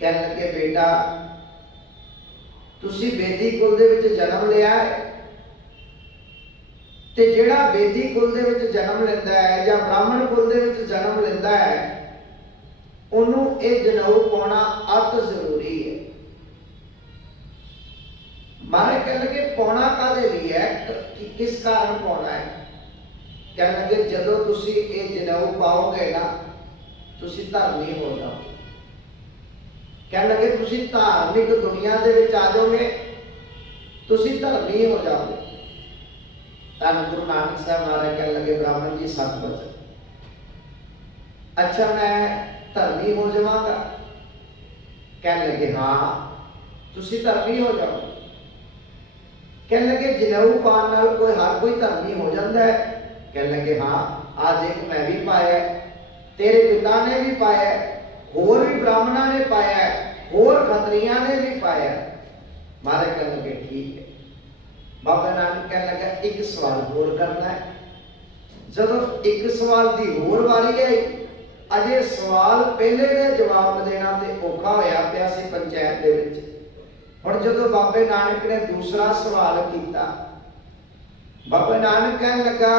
ਕਹਿਣ ਲੱਗੇ ਬੇਟਾ ਤੁਸੀਂ ਬੇਦੀ ਕੁਲ ਦੇ ਵਿੱਚ ਜਨਮ ਲਿਆ ਹੈ, ਤੇ ਜਿਹੜਾ ਬੇਦੀ ਕੁਲ ਦੇ ਵਿੱਚ ਜਨਮ ਲੈਂਦਾ ਹੈ ਜਾਂ ਬ੍ਰਾਹਮਣ ਕੁਲ ਦੇ ਵਿੱਚ ਜਨਮ ਲੈਂਦਾ ਹੈ, ਉਹਨੂੰ ਇਹ ਜਨੇਊ ਪਾਉਣਾ ਅਤ ਜ਼ਰੂਰੀ ਹੈ। ਮਾਰੇ ਕਹਿਣ ਲੱਗੇ ਪਾਉਣਾ ਕਾਹਦੇ ਲਈ ਹੈ, ਕਿ ਕਿਸ ਕਾਰਨ ਪਾਉਣਾ ਹੈ। ਕਹਿਣ ਲੱਗੇ ਜਦੋਂ ਤੁਸੀਂ ਇਹ ਜਨੇਊ ਪਾਓਗੇ ਨਾ ਤੁਸੀਂ ਧਰਮੀ ਹੋ ਜਾਓਗੇ। ਕਹਿਣ ਲੱਗੇ ਤੁਸੀਂ ਧਾਰਮਿਕ ਦੁਨੀਆ ਦੇ ਵਿੱਚ ਆ ਜਾਓਗੇ, ਤੁਸੀਂ ਧਰਮੀ ਹੋ ਜਾਓਗੇ। ਧੰਨ ਗੁਰੂ ਨਾਨਕ ਸਾਹਿਬ ਮਹਾਰਾਜ ਕਹਿਣ ਲੱਗੇ ਬ੍ਰਾਹਮਣ ਜੀ ਸੱਚ ਬਚਨ। ਅੱਛਾ ਮੈਂ ਧਰਮੀ ਹੋ ਜਾਵਾਂਗਾ। ਕਹਿਣ ਲੱਗੇ ਹਾਂ ਤੁਸੀਂ ਧਰਮੀ ਹੋ ਜਾਓਗੇ। ਕਹਿਣ ਲੱਗੇ ਜਨੇਊ ਪਾਉਣ ਨਾਲ ਹਰ ਕੋਈ ਧਰਮੀ ਹੋ ਜਾਂਦਾ ਹੈ। ਕਹਿਣ ਲੱਗੇ ਹਾਂ ਅੱਜ ਇੱਕ ਮੈਂ ਵੀ ਪਾਇਆ, ਤੇਰੇ ਪਿਤਾ ਨੇ ਵੀ ਪਾਇਆ, ਹੋਰ ਵੀ ਬ੍ਰਾਹਮਣਾਂ ਨੇ ਪਾਇਆ, ਹੋਰ ਖੱਤਰੀਆਂ ਨੇ ਵੀ ਪਾਇਆ। ਮਹਾਰਾਜ ਕਹਿਣ ਲੱਗੇ ਠੀਕ ਹੈ। ਬਾਬਾ ਨਾਨਕ ਕਹਿਣ ਲੱਗਾ ਇੱਕ ਸਵਾਲ ਹੋਰ ਕਰਨਾ ਹੈ। ਜਦੋਂ ਇੱਕ ਸਵਾਲ ਦੀ ਹੋਰ ਵਾਰੀ ਆਈ, ਅਜੇ ਸਵਾਲ ਪਹਿਲੇ ਦੇ ਜਵਾਬ ਦੇਣਾ ਤੇ ਔਖਾ ਹੋਇਆ ਪਿਆ ਸੀ ਪੰਚਾਇਤ ਦੇ ਵਿੱਚ। ਹੁਣ ਜਦੋਂ ਬਾਬੇ ਨਾਨਕ ਨੇ ਦੂਸਰਾ ਸਵਾਲ ਕੀਤਾ, ਬਾਬਾ ਨਾਨਕ ਕਹਿਣ ਲੱਗਾ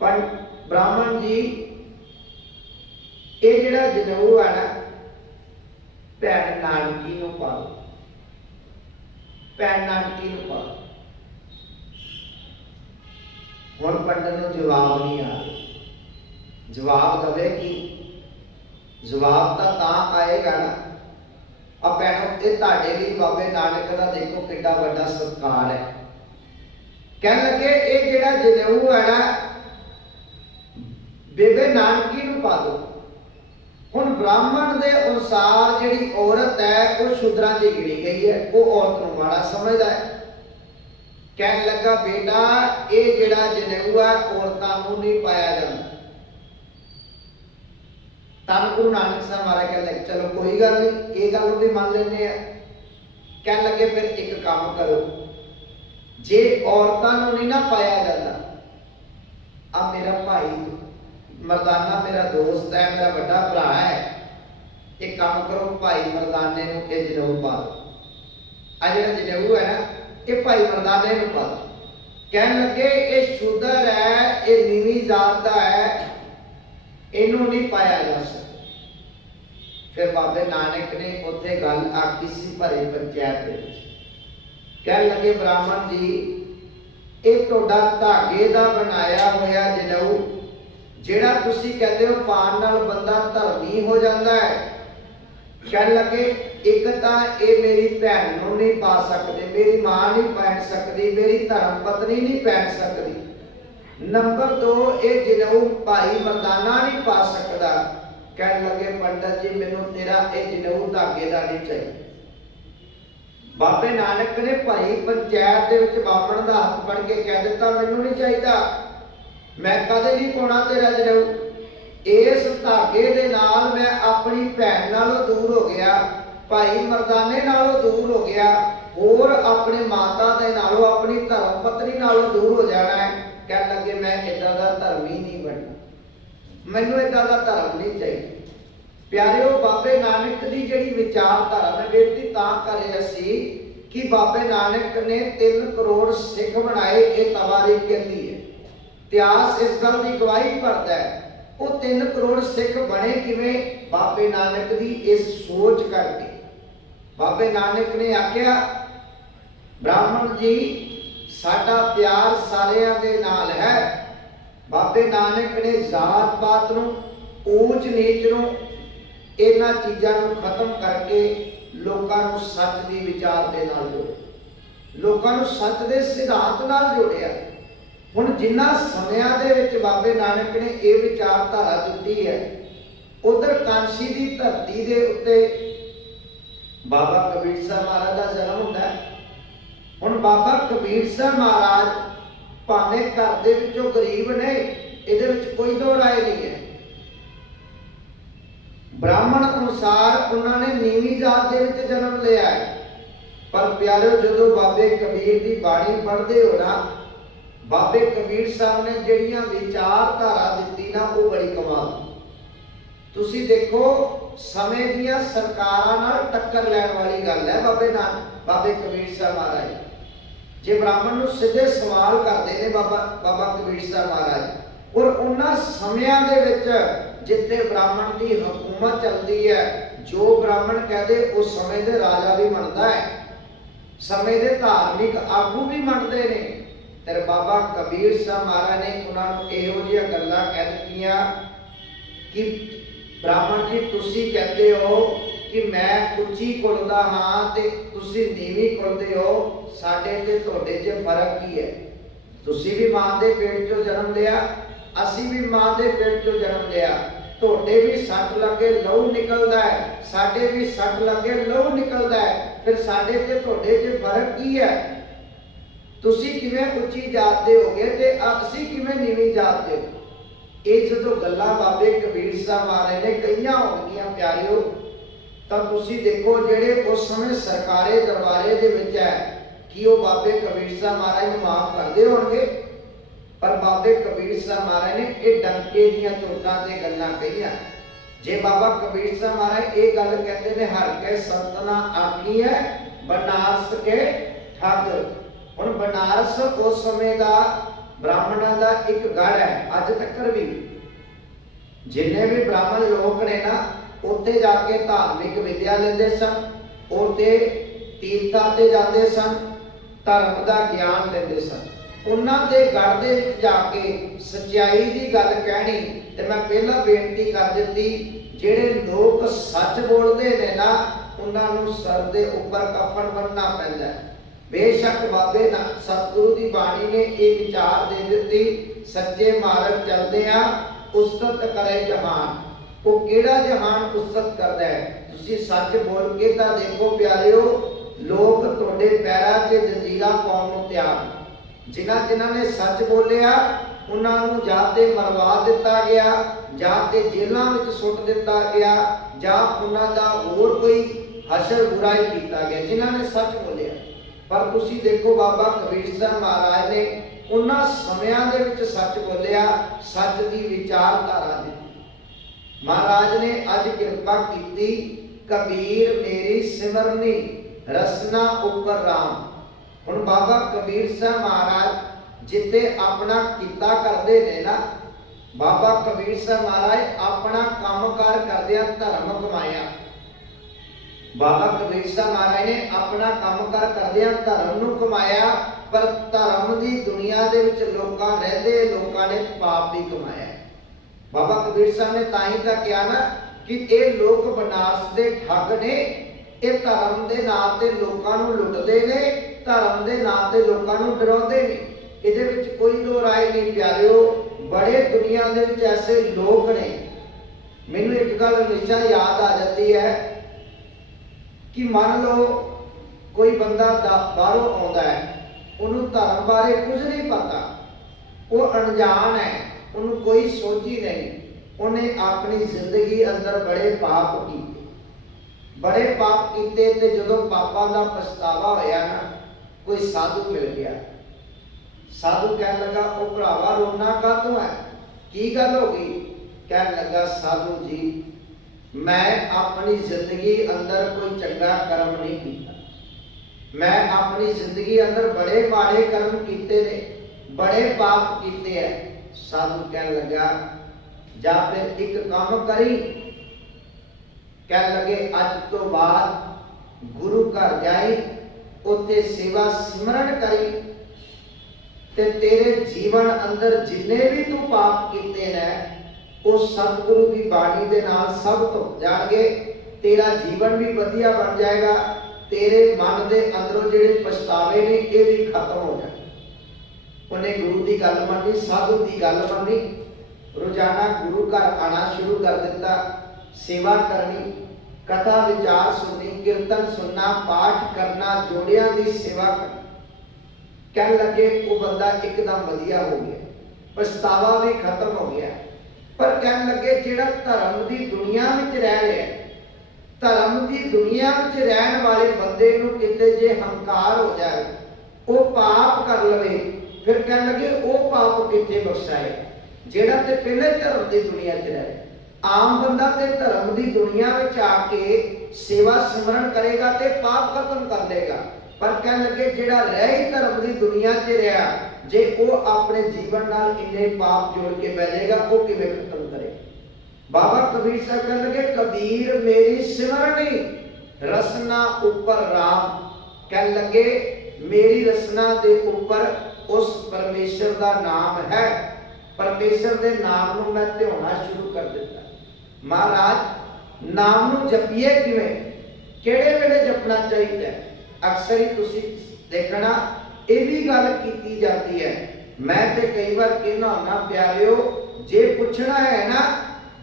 ਪਰ ਬ੍ਰਾਹਮਣ ਜੀ ਇਹ ਜਿਹੜਾ ਜਨੇਊ ਹੈ ਨਾ ਭੈਣ ਨਾਨਕੀ ਨੂੰ ਪਾਓ, ਭੈਣ ਨਾਨਕੀ ਨੂੰ ਪਾਓ। ਹੁਣ ਪੰਡਤ ਨੂੰ ਜਵਾਬ ਨਹੀਂ ਆ ਰਿਹਾ। ਜਵਾਬ ਦਵੇ ਕੀ? ਜਵਾਬ ਤਾਂ ਆਏਗਾ ਨਾ। ਆ ਭੈਣੋ ਇਹ ਤੁਹਾਡੇ ਲਈ ਬਾਬੇ ਨਾਨਕ ਦਾ ਦੇਖੋ ਕਿੰਨਾ ਵੱਡਾ ਸਤਿਕਾਰ ਹੈ। ਕਹਿਣ ਲੱਗੇ ਇਹ ਜਿਹੜਾ ਜਨੇਊ ਹੈ ਨਾ ਬੇਬੇ ਨਾਨਕੀ ਨੂੰ ਪਾ ਦੋ। ਹੁਣ ਬ੍ਰਾਹਮਣ ਦੇ ਅਨੁਸਾਰ ਜਿਹੜੀ ਔਰਤ ਹੈ ਉਹ ਸ਼ੂਦਰਾਂ 'ਚ ਗਿਣੀ ਗਈ ਹੈ, ਉਹ ਔਰਤ ਨੂੰ ਮਾੜਾ ਸਮਝਦਾ ਹੈ। ਕਹਿਣ ਲੱਗਾ ਬੇਟਾ ਇਹ ਜਿਹੜਾ ਜਨੇਊ ਹੈ ਔਰਤਾਂ ਨੂੰ ਨਹੀਂ ਪਾਇਆ ਜਾਂਦਾ। ਧੰਨ ਗੁਰੂ ਨਾਨਕ ਸਾਹਿਬ ਮਹਾਰਾਜ ਕਹਿੰਦੇ ਚਲੋ ਕੋਈ ਗੱਲ ਨਹੀਂ, ਇਹ ਗੱਲ ਵੀ ਮੰਨ ਲੈਂਦੇ ਆ। ਕਹਿਣ ਲੱਗੇ ਫਿਰ ਇੱਕ ਕੰਮ ਕਰੋ, ਜੇ ਔਰਤਾਂ ਨੂੰ ਨਹੀਂ ਨਾ ਪਾਇਆ ਜਾਂਦਾ, ਆ ਮੇਰਾ ਭਾਈ ਮਰਦਾਨਾ ਮੇਰਾ ਦੋਸਤ ਹੈ, ਮੇਰਾ ਵੱਡਾ ਭਰਾ ਹੈ, ਇਹ ਕੰਮ ਕਰੋ ਭਾਈ ਮਰਦਾਨੇ ਨੂੰ ਇਹ ਜਨੇਊ ਪਾ ਦਿਓ। ਆ ਜਿਹੜਾ ਜਨੇਊ ਹੈ ਨਾ ਇਹ ਭਾਈ ਮਰਦਾਨੇ ਨੂੰ ਪਾ ਦਿਓ। ਕਹਿਣ ਲੱਗੇ ਇਹ ਸ਼ੂਦਰ ਹੈ, ਇਹ ਨੀਵੀਂ ਜਾਤ ਦਾ ਹੈ, ਇਹਨੂੰ ਨਹੀਂ ਪਾਇਆ ਜਾ ਸਕਦਾ। ਫਿਰ ਬਾਬੇ ਨਾਨਕ ਨੇ ਉੱਥੇ ਗੱਲ ਆਖੀ ਸੀ ਭਰੇ ਪੰਚਾਇਤ ਦੇ ਵਿੱਚ। ਕਹਿਣ ਲੱਗੇ ਬ੍ਰਾਹਮਣ ਜੀ ਇਹ ਤੁਹਾਡਾ ਧਾਗੇ ਦਾ ਬਣਾਇਆ ਹੋਇਆ ਜਨੇਊ ਜਿਹੜਾ ਤੁਸੀਂ ਕਹਿੰਦੇ ਹੋ ਪਾਣ ਨਾਲ ਬੰਦਾ ਧਰਮੀ ਹੋ ਜਾਂਦਾ ਹੈ। ਕਹਿਣ ਲੱਗੇ ਇੱਕ ਤਾਂ ਇਹ ਮੇਰੀ ਭੈਣ ਨੂੰ ਨਹੀਂ ਪਾ ਸਕਦੇ, ਮੇਰੀ ਮਾਂ ਨਹੀਂ ਪਹਿਨ ਸਕਦੀ, ਮੇਰੀ ਧਰਮ ਪਤਨੀ ਨਹੀਂ ਪਹਿਨ ਸਕਦੀ। ਨੰਬਰ 2 ਇਹ ਜਨੇਊ ਭਾਈ ਮਰਦਾਨਾ ਨਹੀਂ ਪਾ ਸਕਦਾ। ਕਹਿਣ ਲੱਗੇ ਪੰਡਤ ਜੀ ਮੈਨੂੰ ਤੇਰਾ ਇਹ ਜਨੇਊ ਧਾਗੇ ਦਾ ਨਹੀਂ ਚਾਹੀਦਾ। ਬਾਬੇ ਨਾਨਕ ਨੇ ਭਾਈ ਪੰਚਾਇਤ ਦੇ ਵਿੱਚ ਬਾਬਣ ਦਾ ਹੱਥ ਫੜ ਕੇ ਕਹਿ ਦਿੱਤਾ ਮੈਨੂੰ ਨਹੀਂ ਚਾਹੀਦਾ, ਮੈਂ ਕਦੇ ਨਹੀਂ ਪਾਉਣਾ ਤੇਰਾ ਜਨੇਊ। ਇਸ ਧਾਗੇ ਦੇ ਨਾਲ ਮੈਂ ਆਪਣੀ ਭੈਣ ਨਾਲੋਂ ਦੂਰ ਹੋ ਗਿਆ, ਭਾਈ ਮਰਦਾਨੇ ਨਾਲੋਂ ਦੂਰ ਹੋ ਗਿਆ, ਹੋਰ ਆਪਣੇ ਮਾਤਾ ਦੇ ਨਾਲੋਂ ਆਪਣੀ ਧਰਮ ਪਤਨੀ ਨਾਲੋਂ ਦੂਰ ਹੋ ਜਾਣਾ ਹੈ। ਕਹਿਣ ਲੱਗੇ ਮੈਂ ਇਦਾਂ ਦਾ ਧਰਮੀ ਨਹੀਂ ਬਣਨਾ, ਮੈਨੂੰ ਇਦਾਂ ਦਾ ਧਰਮ ਨਹੀਂ ਚਾਹੀਦਾ। ਪਿਆਰਿਓ, ਬਾਬੇ ਨਾਨਕ ਦੀ ਜਿਹੜੀ ਵਿਚਾਰਧਾਰਾ, ਮੈਂ ਬੇਨਤੀ ਤਾਂ ਕਰ ਰਿਹਾ ਸੀ ਕਿ ਬਾਬੇ ਨਾਨਕ ਨੇ 3 ਕਰੋੜ ਸਿੱਖ ਬਣਾਏ, ਇਹ ਤਵਾਰੀਖ ਕਹਿੰਦੀ ਹੈ। ਇਤਿਹਾਸ ਇਸ ਗੱਲ ਦੀ ਗਵਾਹੀ ਭਰਦਾ ਹੈ। ਉਹ 3 ਕਰੋੜ ਸਿੱਖ ਬਣੇ ਕਿਵੇਂ? ਬਾਬੇ ਨਾਨਕ ਦੀ ਇਸ ਸੋਚ ਕਰਕੇ। ਬਾਬੇ ਨਾਨਕ ਨੇ ਆਖਿਆ, ਬ੍ਰਾਹਮਣ ਜੀ, ਸਾਡਾ ਪਿਆਰ ਸਾਰਿਆਂ ਦੇ ਨਾਲ ਹੈ। ਬਾਬੇ ਨਾਨਕ ਨੇ ਜ਼ਾਤ ਪਾਤ ਨੂੰ, ਊਚ ਨੀਚ ਨੂੰ, ਇਹਨਾਂ ਚੀਜ਼ਾਂ ਨੂੰ ਖਤਮ ਕਰਕੇ ਲੋਕਾਂ ਨੂੰ ਸੱਚ ਦੀ ਵਿਚਾਰ ਦੇ ਨਾਲ ਜੋੜਿਆ, ਲੋਕਾਂ ਨੂੰ ਸੱਚ ਦੇ ਸਿਧਾਂਤ ਨਾਲ ਜੋੜਿਆ। ਹੁਣ ਜਿਨ੍ਹਾਂ ਸਮਿਆਂ ਦੇ ਵਿੱਚ ਬਾਬੇ ਨਾਨਕ ਨੇ ਇਹ ਵਿਚਾਰਧਾਰਾ ਦਿੱਤੀ ਹੈ, ਉਧਰ ਕਾਂਸੀ ਦੀ ਧਰਤੀ ਦੇ ਉੱਤੇ ਬਾਬਾ ਕਬੀਰ ਸਾਹਿਬ ਮਹਾਰਾਜ ਦਾ ਜਨਮ ਹੁੰਦਾ ਹੈ। ਹੁਣ ਬਾਬਾ ਕਬੀਰ ਸਾਹਿਬ ਮਹਾਰਾਜ ਭਾਵੇਂ ਘਰ ਦੇ ਵਿੱਚੋਂ ਗਰੀਬ ਨੇ, ਇਹਦੇ ਵਿੱਚ ਕੋਈ ਦੋ ਰਾਏ ਨਹੀਂ ਹੈ। ਬ੍ਰਾਹਮਣ ਅਨੁਸਾਰ ਉਹਨਾਂ ਨੇ ਨੀਵੀਂ ਜਾਤ ਦੇ ਵਿੱਚ ਜਨਮ ਲਿਆ ਹੈ। ਪਰ ਪਿਆਰਿਓ, ਜਦੋਂ ਬਾਬੇ ਕਬੀਰ ਦੀ ਬਾਣੀ ਪੜ੍ਹਦੇ ਹੋ ਨਾ, ਬਾਬੇ ਕਬੀਰ ਸਾਹਿਬ ਨੇ ਜਿਹੜੀਆਂ ਵਿਚਾਰਧਾਰਾ ਦਿੱਤੀ ਨਾ, ਉਹ ਬੜੀ ਕਮਾਲ ਦੀ। ਤੁਸੀਂ ਦੇਖੋ, ਸਮੇਂ ਦੀਆਂ ਸਰਕਾਰਾਂ ਨਾਲ ਟੱਕਰ ਲੈਣ ਵਾਲੀ ਗੱਲ ਹੈ। ਬਾਬੇ ਕਬੀਰ ਸਾਹਿਬ ਮਹਾਰਾਜ ਜੇ ਬ੍ਰਾਹਮਣ ਨੂੰ ਸਿੱਧੇ ਸਵਾਲ ਕਰਦੇ ਨੇ ਬਾਬਾ ਕਬੀਰ ਸਾਹਿਬ ਮਹਾਰਾਜ, ਔਰ ਉਹਨਾਂ ਸਮਿਆਂ ਦੇ ਵਿੱਚ ਜਿੱਥੇ ਬ੍ਰਾਹਮਣ ਦੀ ਹਕੂਮਤ ਚੱਲਦੀ ਹੈ, ਜੋ ਬ੍ਰਾਹਮਣ ਕਹਦੇ ਉਸ ਸਮੇਂ ਦੇ ਰਾਜਾ ਵੀ ਮੰਨਦਾ ਹੈ, ਸਮੇਂ ਦੇ ਧਾਰਮਿਕ ਆਗੂ ਵੀ ਮੰਨਦੇ ਨੇ। ਤੇ ਬਾਬਾ ਕਬੀਰ ਸਾਹਿਬ ਮਹਾਰਾਜ ਨੇ ਉਹਨਾਂ ਨੂੰ ਇਹੋ ਜਿਹੀਆਂ ਗੱਲਾਂ ਕਹਿ ਦਿੱਤੀਆਂ ਕਿ ਬ੍ਰਾਹਮਣ ਜੀ, ਤੁਸੀਂ ਕਹਿੰਦੇ ਹੋ ਕਿ ਮੈਂ ਉੱਚੀ ਕੁਲ ਦਾ ਹਾਂ ਤੇ ਤੁਸੀਂ ਨੀਵੀਂ ਕੁਲ ਦੇ ਹੋ, ਸਾਡੇ ਤੇ ਤੁਹਾਡੇ 'ਚ ਫਰਕ ਕੀ ਹੈ? ਤੁਸੀਂ ਵੀ ਮਾਂ ਦੇ ਪੇਟ 'ਚੋਂ ਜਨਮ ਲਿਆ, ਅਸੀਂ ਵੀ ਮਾਂ ਦੇ ਪੇਟ 'ਚੋਂ ਜਨਮ ਲਿਆ। ਤੁਹਾਡੇ ਵੀ ਸੱਟ ਲੱਗੇ ਲਹੂ ਨਿਕਲਦਾ ਹੈ, ਸਾਡੇ ਵੀ ਸੱਟ ਲੱਗੇ ਲਹੂ ਨਿਕਲਦਾ ਹੈ। ਫਿਰ ਸਾਡੇ ਤੇ ਤੁਹਾਡੇ 'ਚ ਫਰਕ ਕੀ ਹੈ? ਤੁਸੀਂ ਕਿਵੇਂ ਉੱਚੀ ਜਾਤ ਦੇ ਹੋਗੇ ਤੇ ਅਸੀਂ ਕਿਵੇਂ ਨੀਵੀਂ ਜਾਤ ਦੇ? ਇਹ ਜਦੋਂ ਗੱਲਾਂ ਬਾਬੇ ਕਬੀਰ ਸਾਹਿਬ ਮਹਾਰਾਜ ਨੇ ਕਹੀਆਂ ਹੋਣਗੀਆਂ ਪਿਆਰਿਓ, ਤਾਂ ਤੁਸੀਂ ਦੇਖੋ ਜਿਹੜੇ ਉਸ ਸਮੇਂ ਸਰਕਾਰੇ ਦਰਬਾਰੇ ਦੇ ਵਿੱਚ ਹੈ, ਕਿ ਉਹ ਬਾਬੇ ਕਬੀਰ ਸਾਹਿਬ ਮਹਾਰਾਜ ਨੂੰ ਮਾਫ ਕਰਦੇ ਹੋਣਗੇ? ਪਰ ਬਾਬੇ ਕਬੀਰ ਸਾਹਿਬ ਮਹਾਰਾਜ ਨੇ ਇਹ ਡੰਕੇ ਦੀਆਂ ਚੋਟਾਂ ਤੇ ਗੱਲਾਂ ਕਹੀਆਂ। ਜੇ ਬਾਬਾ ਕਬੀਰ ਸਾਹਿਬ ਮਹਾਰਾਜ ਇਹ ਗੱਲ ਕਹਿੰਦੇ ਨੇ, ਹਰ ਕੇ ਸੰਤਨਾ ਆਖੀ ਹੈ ਬਨਾਰਸ ਕੇ ਠੱਗ। ਹੁਣ ਬਨਾਰਸ ਉਸ ਸਮੇਂ ਦਾ ਬ੍ਰਾਹਮਣਾਂ ਦਾ ਇੱਕ ਗੜ੍ਹ ਹੈ। ਅੱਜ ਤੱਕ ਵੀ ਜਿੰਨੇ ਵੀ ਬ੍ਰਾਹਮਣ ਲੋਕ ਨੇ ਨਾ, ਉੱਥੇ ਜਾ ਕੇ ਧਾਰਮਿਕ ਵਿਦਿਆ ਲੈਂਦੇ ਸਨ, ਉੱਥੇ ਤੀਰਥਾਂ ਤੇ ਜਾਂਦੇ ਸਨ, ਧਰਮ ਦਾ ਗਿਆਨ ਲੈਂਦੇ ਸਨ। ਉਹਨਾਂ ਦੇ ਗੜ੍ਹ ਦੇ ਵਿੱਚ ਜਾ ਕੇ ਸੱਚਾਈ ਦੀ ਗੱਲ ਕਹਿਣੀ। ਤੇ ਮੈਂ ਪਹਿਲਾਂ ਬੇਨਤੀ ਕਰ ਦਿੱਤੀ, ਜਿਹੜੇ ਲੋਕ ਸੱਚ ਬੋਲਦੇ ਨੇ ਨਾ, ਉਹਨਾਂ ਨੂੰ ਸਰ ਦੇ ਉੱਪਰ ਕਫਨ ਬੰਨ੍ਹਣਾ ਪੈਂਦਾ ਹੈ। ਬੇਸ਼ੱਕ ਬਾਬੇ ਸਤਿਗੁਰੂ ਦੀ ਬਾਣੀ ਨੇ ਇਹ ਵਿਚਾਰ ਦੇ ਦਿੱਤੀ, ਸੱਚੇ ਮਾਰਗ ਚੱਲਦੇ ਆ ਉਸਤਤ ਕਰੇ ਜਹਾਨ। ਉਹ ਕਿਹੜਾ ਜਹਾਨ ਉਸਤਤ ਕਰਦਾ ਹੈ? ਤੁਸੀਂ ਸੱਚ ਬੋਲ ਕੇ ਤਾਂ ਦੇਖੋ ਪਿਆਰਿਓ, ਲੋਕ ਤੁਹਾਡੇ ਪੈਰਾਂ 'ਚ ਜੰਜੀਰਾਂ ਪਾਉਣ ਨੂੰ ਤਿਆਰ। ਜਿਨ੍ਹਾਂ ਨੇ ਸੱਚ ਬੋਲਿਆ ਉਹਨਾਂ ਨੂੰ ਜਾਂ ਤੇ ਮਰਵਾ ਦਿੱਤਾ ਗਿਆ, ਜਾਂ ਤੇ ਜੇਲ੍ਹਾਂ ਵਿੱਚ ਸੁੱਟ ਦਿੱਤਾ ਗਿਆ, ਜਾਂ ਉਹਨਾਂ ਦਾ ਹੋਰ ਕੋਈ ਹਸ਼ਰ ਬੁਰਾਈ ਕੀਤਾ ਗਿਆ ਜਿਨ੍ਹਾਂ ਨੇ ਸੱਚ ਬੋਲਿਆ। ਪਰ ਤੁਸੀਂ ਦੇਖੋ, ਬਾਬਾ ਕਬੀਰ ਸਾਹਿਬ ਮਹਾਰਾਜ ਨੇ ਉਹਨਾਂ ਸਮਿਆਂ ਦੇ ਵਿੱਚ ਸੱਚ ਬੋਲਿਆ, ਸੱਚ ਦੀ ਵਿਚਾਰਧਾਰਾ ਦਿੱਤੀ। ਮਹਾਰਾਜ ਨੇ ਅੱਜ ਕਿਰਪਾ ਕੀਤੀ, ਕਬੀਰ ਮੇਰੀ ਸਿਮਰਨੀ ਰਸਨਾ ਉੱਪਰ ਰਾਮ। ਹੁਣ ਬਾਬਾ ਕਬੀਰ ਸਾਹਿਬ ਮਹਾਰਾਜ ਜਿੱਥੇ ਆਪਣਾ ਕੀਤਾ ਕਰਦੇ ਨੇ ਨਾ, ਬਾਬਾ ਕਬੀਰ ਸਾਹਿਬ ਮਹਾਰਾਜ ਆਪਣਾ ਕੰਮਕਾਰ ਕਰਦਿਆਂ ਧਰਮ ਕਮਾਇਆ। ਬਾਬਾ ਕਬੀਰ ਸਾਹਿਬ ਮਹਾਰਾਜ ਨੇ ਆਪਣਾ ਕੰਮਕਾਰ ਕਰਦਿਆਂ ਧਰਮ ਨੂੰ ਕਮਾਇਆ, ਪਰ ਧਰਮ ਦੀ ਦੁਨੀਆ ਦੇ ਵਿੱਚ ਲੋਕਾਂ ਰਹਿੰਦੇ ਲੋਕਾਂ ਨੇ ਪਾਪ ਵੀ ਕਮਾਇਆ। ਬਾਬਾ ਕਬੀਰ ਸਾਹਿਬ ਨੇ ਤਾਂ ਹੀ ਤਾਂ ਕਿਹਾ ਨਾ ਕਿ ਇਹ ਲੋਕ ਬਨਾਰਸ ਦੇ ਠੱਗ ਨੇ, ਇਹ ਧਰਮ ਦੇ ਨਾਂ ਤੇ ਲੋਕਾਂ ਨੂੰ ਲੁੱਟਦੇ ਨੇ, ਧਰਮ ਦੇ ਨਾਂ ਤੇ ਲੋਕਾਂ ਨੂੰ ਡਰਾਉਂਦੇ ਨੇ। ਇਹਦੇ ਵਿੱਚ ਕੋਈ ਦੋ ਰਾਏ ਨਹੀਂ ਪਿਆਰਿਓ। ਬੜੇ ਦੁਨੀਆ ਦੇ ਵਿੱਚ ਐਸੇ ਲੋਕ ਨੇ। ਮੈਨੂੰ ਇੱਕ ਗੱਲ ਹਮੇਸ਼ਾ ਯਾਦ ਆ ਜਾਂਦੀ ਹੈ ਕਿ ਮੰਨ ਲਓ ਕੋਈ ਬੰਦਾ ਬਾਹਰੋਂ ਆਉਂਦਾ ਹੈ, ਉਹਨੂੰ ਧਰਮ ਬਾਰੇ ਕੁਝ ਨਹੀਂ ਪਤਾ, ਉਹ ਅਣਜਾਣ ਹੈ, ਉਹਨੂੰ ਕੋਈ ਸੋਝੀ ਨਹੀਂ। ਉਹਨੇ ਆਪਣੀ ਜ਼ਿੰਦਗੀ ਅੰਦਰ ਬੜੇ ਪਾਪ ਕੀਤੇ ਤੇ ਜਦੋਂ ਪਾਪਾਂ ਦਾ ਪਛਤਾਵਾ ਹੋਇਆ ਨਾ, ਕੋਈ ਸਾਧੂ ਮਿਲ ਗਿਆ। ਸਾਧੂ ਕਹਿਣ ਲੱਗਾ, ਉਹ ਭਰਾਵਾ ਰੋਣਾ ਕਾਹਤੋਂ ਹੈ, ਕੀ ਗੱਲ ਹੋ ਗਈ? ਕਹਿਣ ਲੱਗਾ, ਸਾਧੂ ਜੀ मैं अपनी जिंदगी अंदर कोई चंगा कर्म नहीं किया, मैं अपनी जिंदगी अंदर बड़े माड़े कर्म किए ने, बड़े पाप किए हैं। साधु कह लगा जा फिर एक काम करी, कह लगे अज तो बाद गुरु घर जाई, उत्थे सेवा सिमरन करी, ते तेरे जीवन अंदर जिन्ने भी तू पाप किए ने वो सतगुरु की बाणी दे नाल सब धुप जाणगे, तेरा जीवन भी वधिया बन जाएगा, तेरे मन दे अंदरों जेड़े पछतावे ने ये भी खत्म हो जाए। उन्हें गुरु की गल मनी, साधु की गल मनी, रोजाना गुरु घर आना शुरू कर दिता, सेवा करनी, कथा विचार सुननी, कीर्तन सुनना, पाठ करना, जोड़ियां की सेवा करनी। कह लगे वो बंदा एकदम वधिया हो गया, पछतावा भी खत्म हो गया। पर कह लगे जेड़ा धर्म की दुनिया में रह रहा है, धर्म की दुनिया में रहने वाले बंदे नूं किते जे हंकार हो जाए, वो पाप कर लवे, फिर कह लगे वो पाप किथे बख्शाए जेड़ा ते पहले धर्म की दुनिया च रहे। आम बंदा ते धर्म की दुनिया में आके सेवा सिमरन करेगा ते पाप खत्म कर देगा, पर कह लगे जेड़ा रह ही धर्म की दुनिया च रहा, जे वो अपने जीवन नाल इन्ने पाप जोड़ के बह जाएगा, वो किवें खत्म करे। बाबा कबीर साहब कह लगे कबीर मेरी सिमरनी रसना ऊपर राम, कह लगे मेरी रसना दे ऊपर उस परमेश्वर का नाम है, परमेश्वर के नाम नूं मैं ध्याना शुरू कर दिता। महाराज नाम नूं जपीए किवें, किहड़े वेले जपना चाहिए? अक्सर ही तुसीं देखना ये भी गल की जाती है। मैं ते कई बार कहना होना प्यारिओ, जे पुछना है ना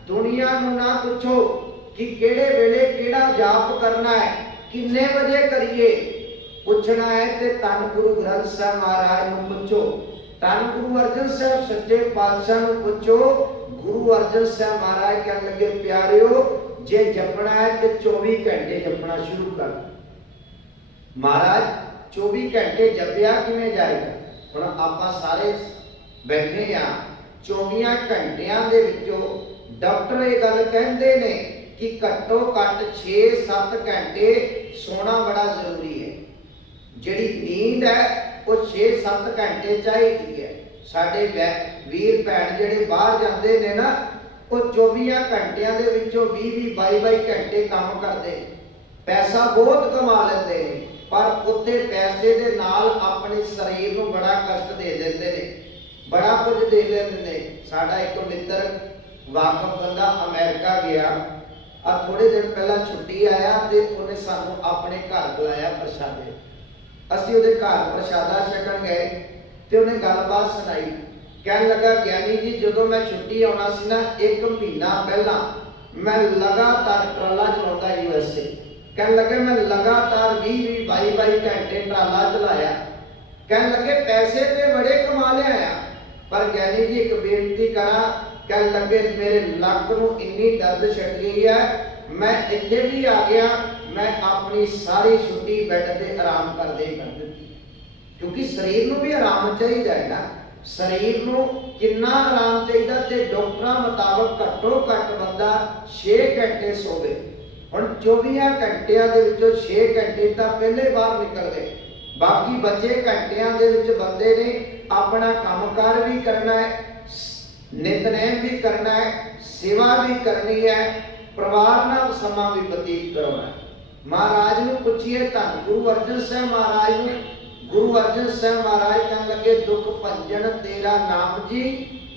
दुनिया नूं ना पूछो कि किहड़े वेले किहड़ा जाप करना है, किन्ने बजे करिए, पूछना है ते धन गुरु ग्रंथ साहिब महाराज नूं पूछो, धन गुरु अर्जन साहब सच्चे पातशाह नूं पूछो। गुरु अर्जन साहब महाराज कहन लगे प्यारिओ जे जपना है ते 24 घंटे जपना शुरू कर। महाराज 24 घंटे जपिया किवें जाएगा? हुण आपां सारे बैठे हां, 24 घंटियां दे विचों डॉक्टर ये गल कहंदे ने कि घट्टो घट 6-7 घंटे सोना बड़ा जरूरी है। जिहड़ी नींद है वो 6-7 घंटे चाहिए है। साडे वीर भैन जिहड़े बाहर जाते ने ना, वो 24 घंटियां दे विचों 20-22 घंटे काम करते, पैसा बहुत कमा लेंदे ने, पर उत्थे पैसे दे नाल अपने शरीर नूं बड़ा कष्ट दे देंदे ने, बड़ा कुछ दे लेंदे ने। साडा एक मित्र वाकफ बंदा अमेरिका गया, अब थोड़े दिन पहला छुट्टी आया तो उन्हें सानू अपने घर बुलाया प्रसादे। असीं उहदे घर प्रसादा छकण गए तो उन्हें गलबात सुनाई। कह लगा ज्ञानी जी जदों मैं छुट्टी आना सी ना, 1 महीना पहला मैं लगातार ट्राला चलाता यूएसए। कह लगे मैं लगातार 20-22 घंटे ट्राला चलाया। कह लगे पैसे तो बड़े कमा लिया, पर ज्ञानी जी एक बेनती करा, कह लगे मेरे लक नूं इन्नी दर्द छट गई है, मैं इत्थे भी आ गया, मैं अपनी सारी छुट्टी बैठ के आराम कर दी, क्योंकि शरीर नूं भी आराम चाहिए है ना। शरीर नूं कितना आराम चाहिए ते डॉक्टरां मुताबक घट्टो घट बंदा 6 घंटे सोवे। हुण 24 घंटियां दे विचों 6 घंटे तां पहले बाहर निकल गए, बाकी बचे घंटियां दे विच बंदे ने अपना कामकार भी करना है, नितनेम भी करना है, सेवा भी करनी है, परिवार नाल समा भी बतीत करना है। महाराज नूं पुछिए धन गुरु अर्जन साहिब महाराज नूं, गुरु अर्जन साहिब महाराज कहन लगे दुख भंजन तेरा नाम जी,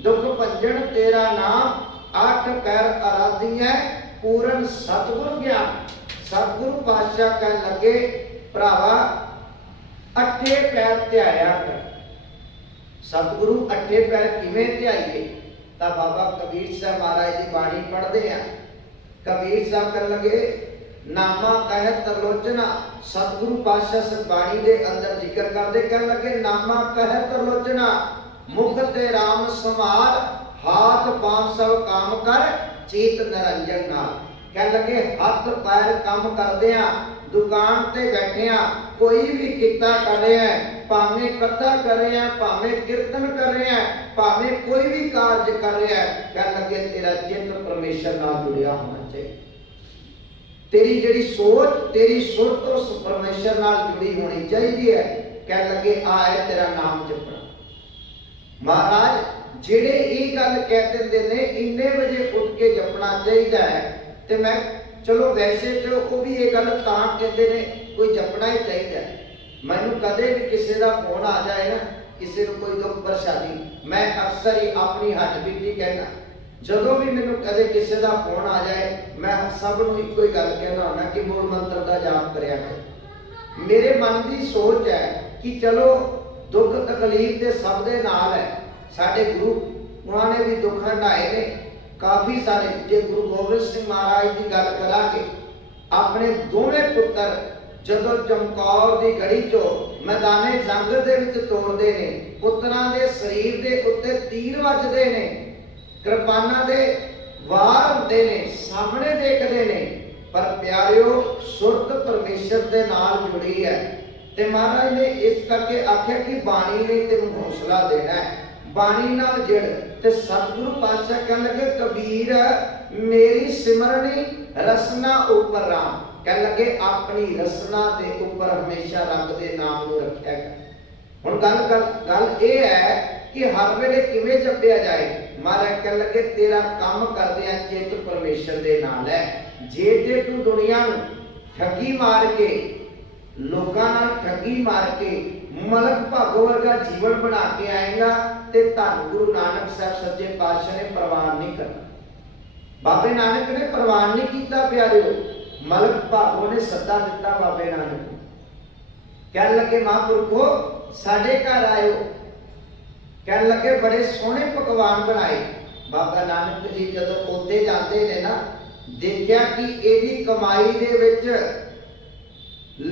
दुख भंजन तेरा नाम, 8 पैर आराधी है पूरन सतगुर ज्ञान। सतगुरु पातशाह कहन लगे भरावा 8 पैर ध्याया कर। सतगुरु 8 पैर किवें ध्याइए? तां बाबा कबीर साहब महाराज की बाणी पढ़ते हैं। कबीर साहब कहन लगे नामा कह तरलोचना, सतगुरु पातशाह सतबाणी दे अंदर जिक्र करते कह लगे नामा कह तरलोचना, मुख ते राम समार, हाथ पांव सब काम कर, चीत निरंजन नाल। कह लगे हाथ पैर काम करदे आ, दुकान ते बैठे आ, कोई भी किता कर रहे हैं, भावें कथा कर रहे हैं, भावें कीर्तन कर रहे हैं, भावें कोई भी कार्य कर रहे हैं, कह लगे तेरा चित्त परमेश्वर नाल जुड़िया होना चाहिए। तेरी जिहड़ी सोच, तेरी सुरत उस परमेश्वर नाल जुड़ी होनी चाहिए है। कह लगे आ है तेरा नाम जपना। महाराज जेड़े ये गल कह देंदे ने इन्ने बजे उठ के जपना चाहिए है, तो मैं चलो वैसे तो वो भी ये गल तां कहते ने कोई जपना ही चाहिए। मैनू कदे भी किसी का फोन आ जाए ना, किसी को कोई दुख परेशानी, मैं अक्सर ही अपनी हट बीती कहना, जदों भी मैनू कदे किसी का फोन आ जाए मैं सब नूं इक्को ही गल कहना होना कि मूल मंत्र का जाप करिया कर। मेरे मन की सोच है कि चलो दुख तकलीफ तो सब दे नाल है। साडे गुरु उन्होंने भी दुख हंडाए ने काफ़ी सारे। जे गुरु गोबिंद सिंह महाराज की गल करांगे, अपने दोवें पुत्र जदों चमकौर की गढ़ी चो मैदाने जंग दे विच तोड़दे ने, पुत्रां दे शरीर दे उत्ते तीर वजदे ने, कृपाना दे वार होंदे ने, सामने देखदे ने, पर प्यारिओ सुरत परमेश्वर दे नाल जुड़ी है। ते महाराज ने इस करके आख्या कि बाणी ने तेनू हौसला देना है, बाणी नाल जिड़। ते सतगुरु पातशाह कहन लगे कबीर मेरी सिमरनी रसना उपर राम। कह लगे अपनी रसना दे ऊपर हमेशा रब दे नाम नूं रखिया कर। हुण गल ये है कि हर वेले किवें जपिया जाए। महाराज कह लगे तेरा काम करदिया चित परमेश्वर दे नाल है। जे तू दुनिया नूं ठगी मार के, लोकां नाल ठगी मार के मलक भागो वर्गा जीवन बना के आएगा ते धन गुरु नानक साहब सच्चे पातशाह ने प्रवान नहीं करना। बाबे नानक ने प्रवान नहीं किया प्यारिओ। मलक भागो ने सदा दिता बाबे नानक को। कह लगे महापुरखो साडे घर आयो। कह लगे बड़े सोहने पकवान बनाए। बाबा नानक जी जदों उत्ते जाते ने ना, देखिया कि एदी कमाई दे विच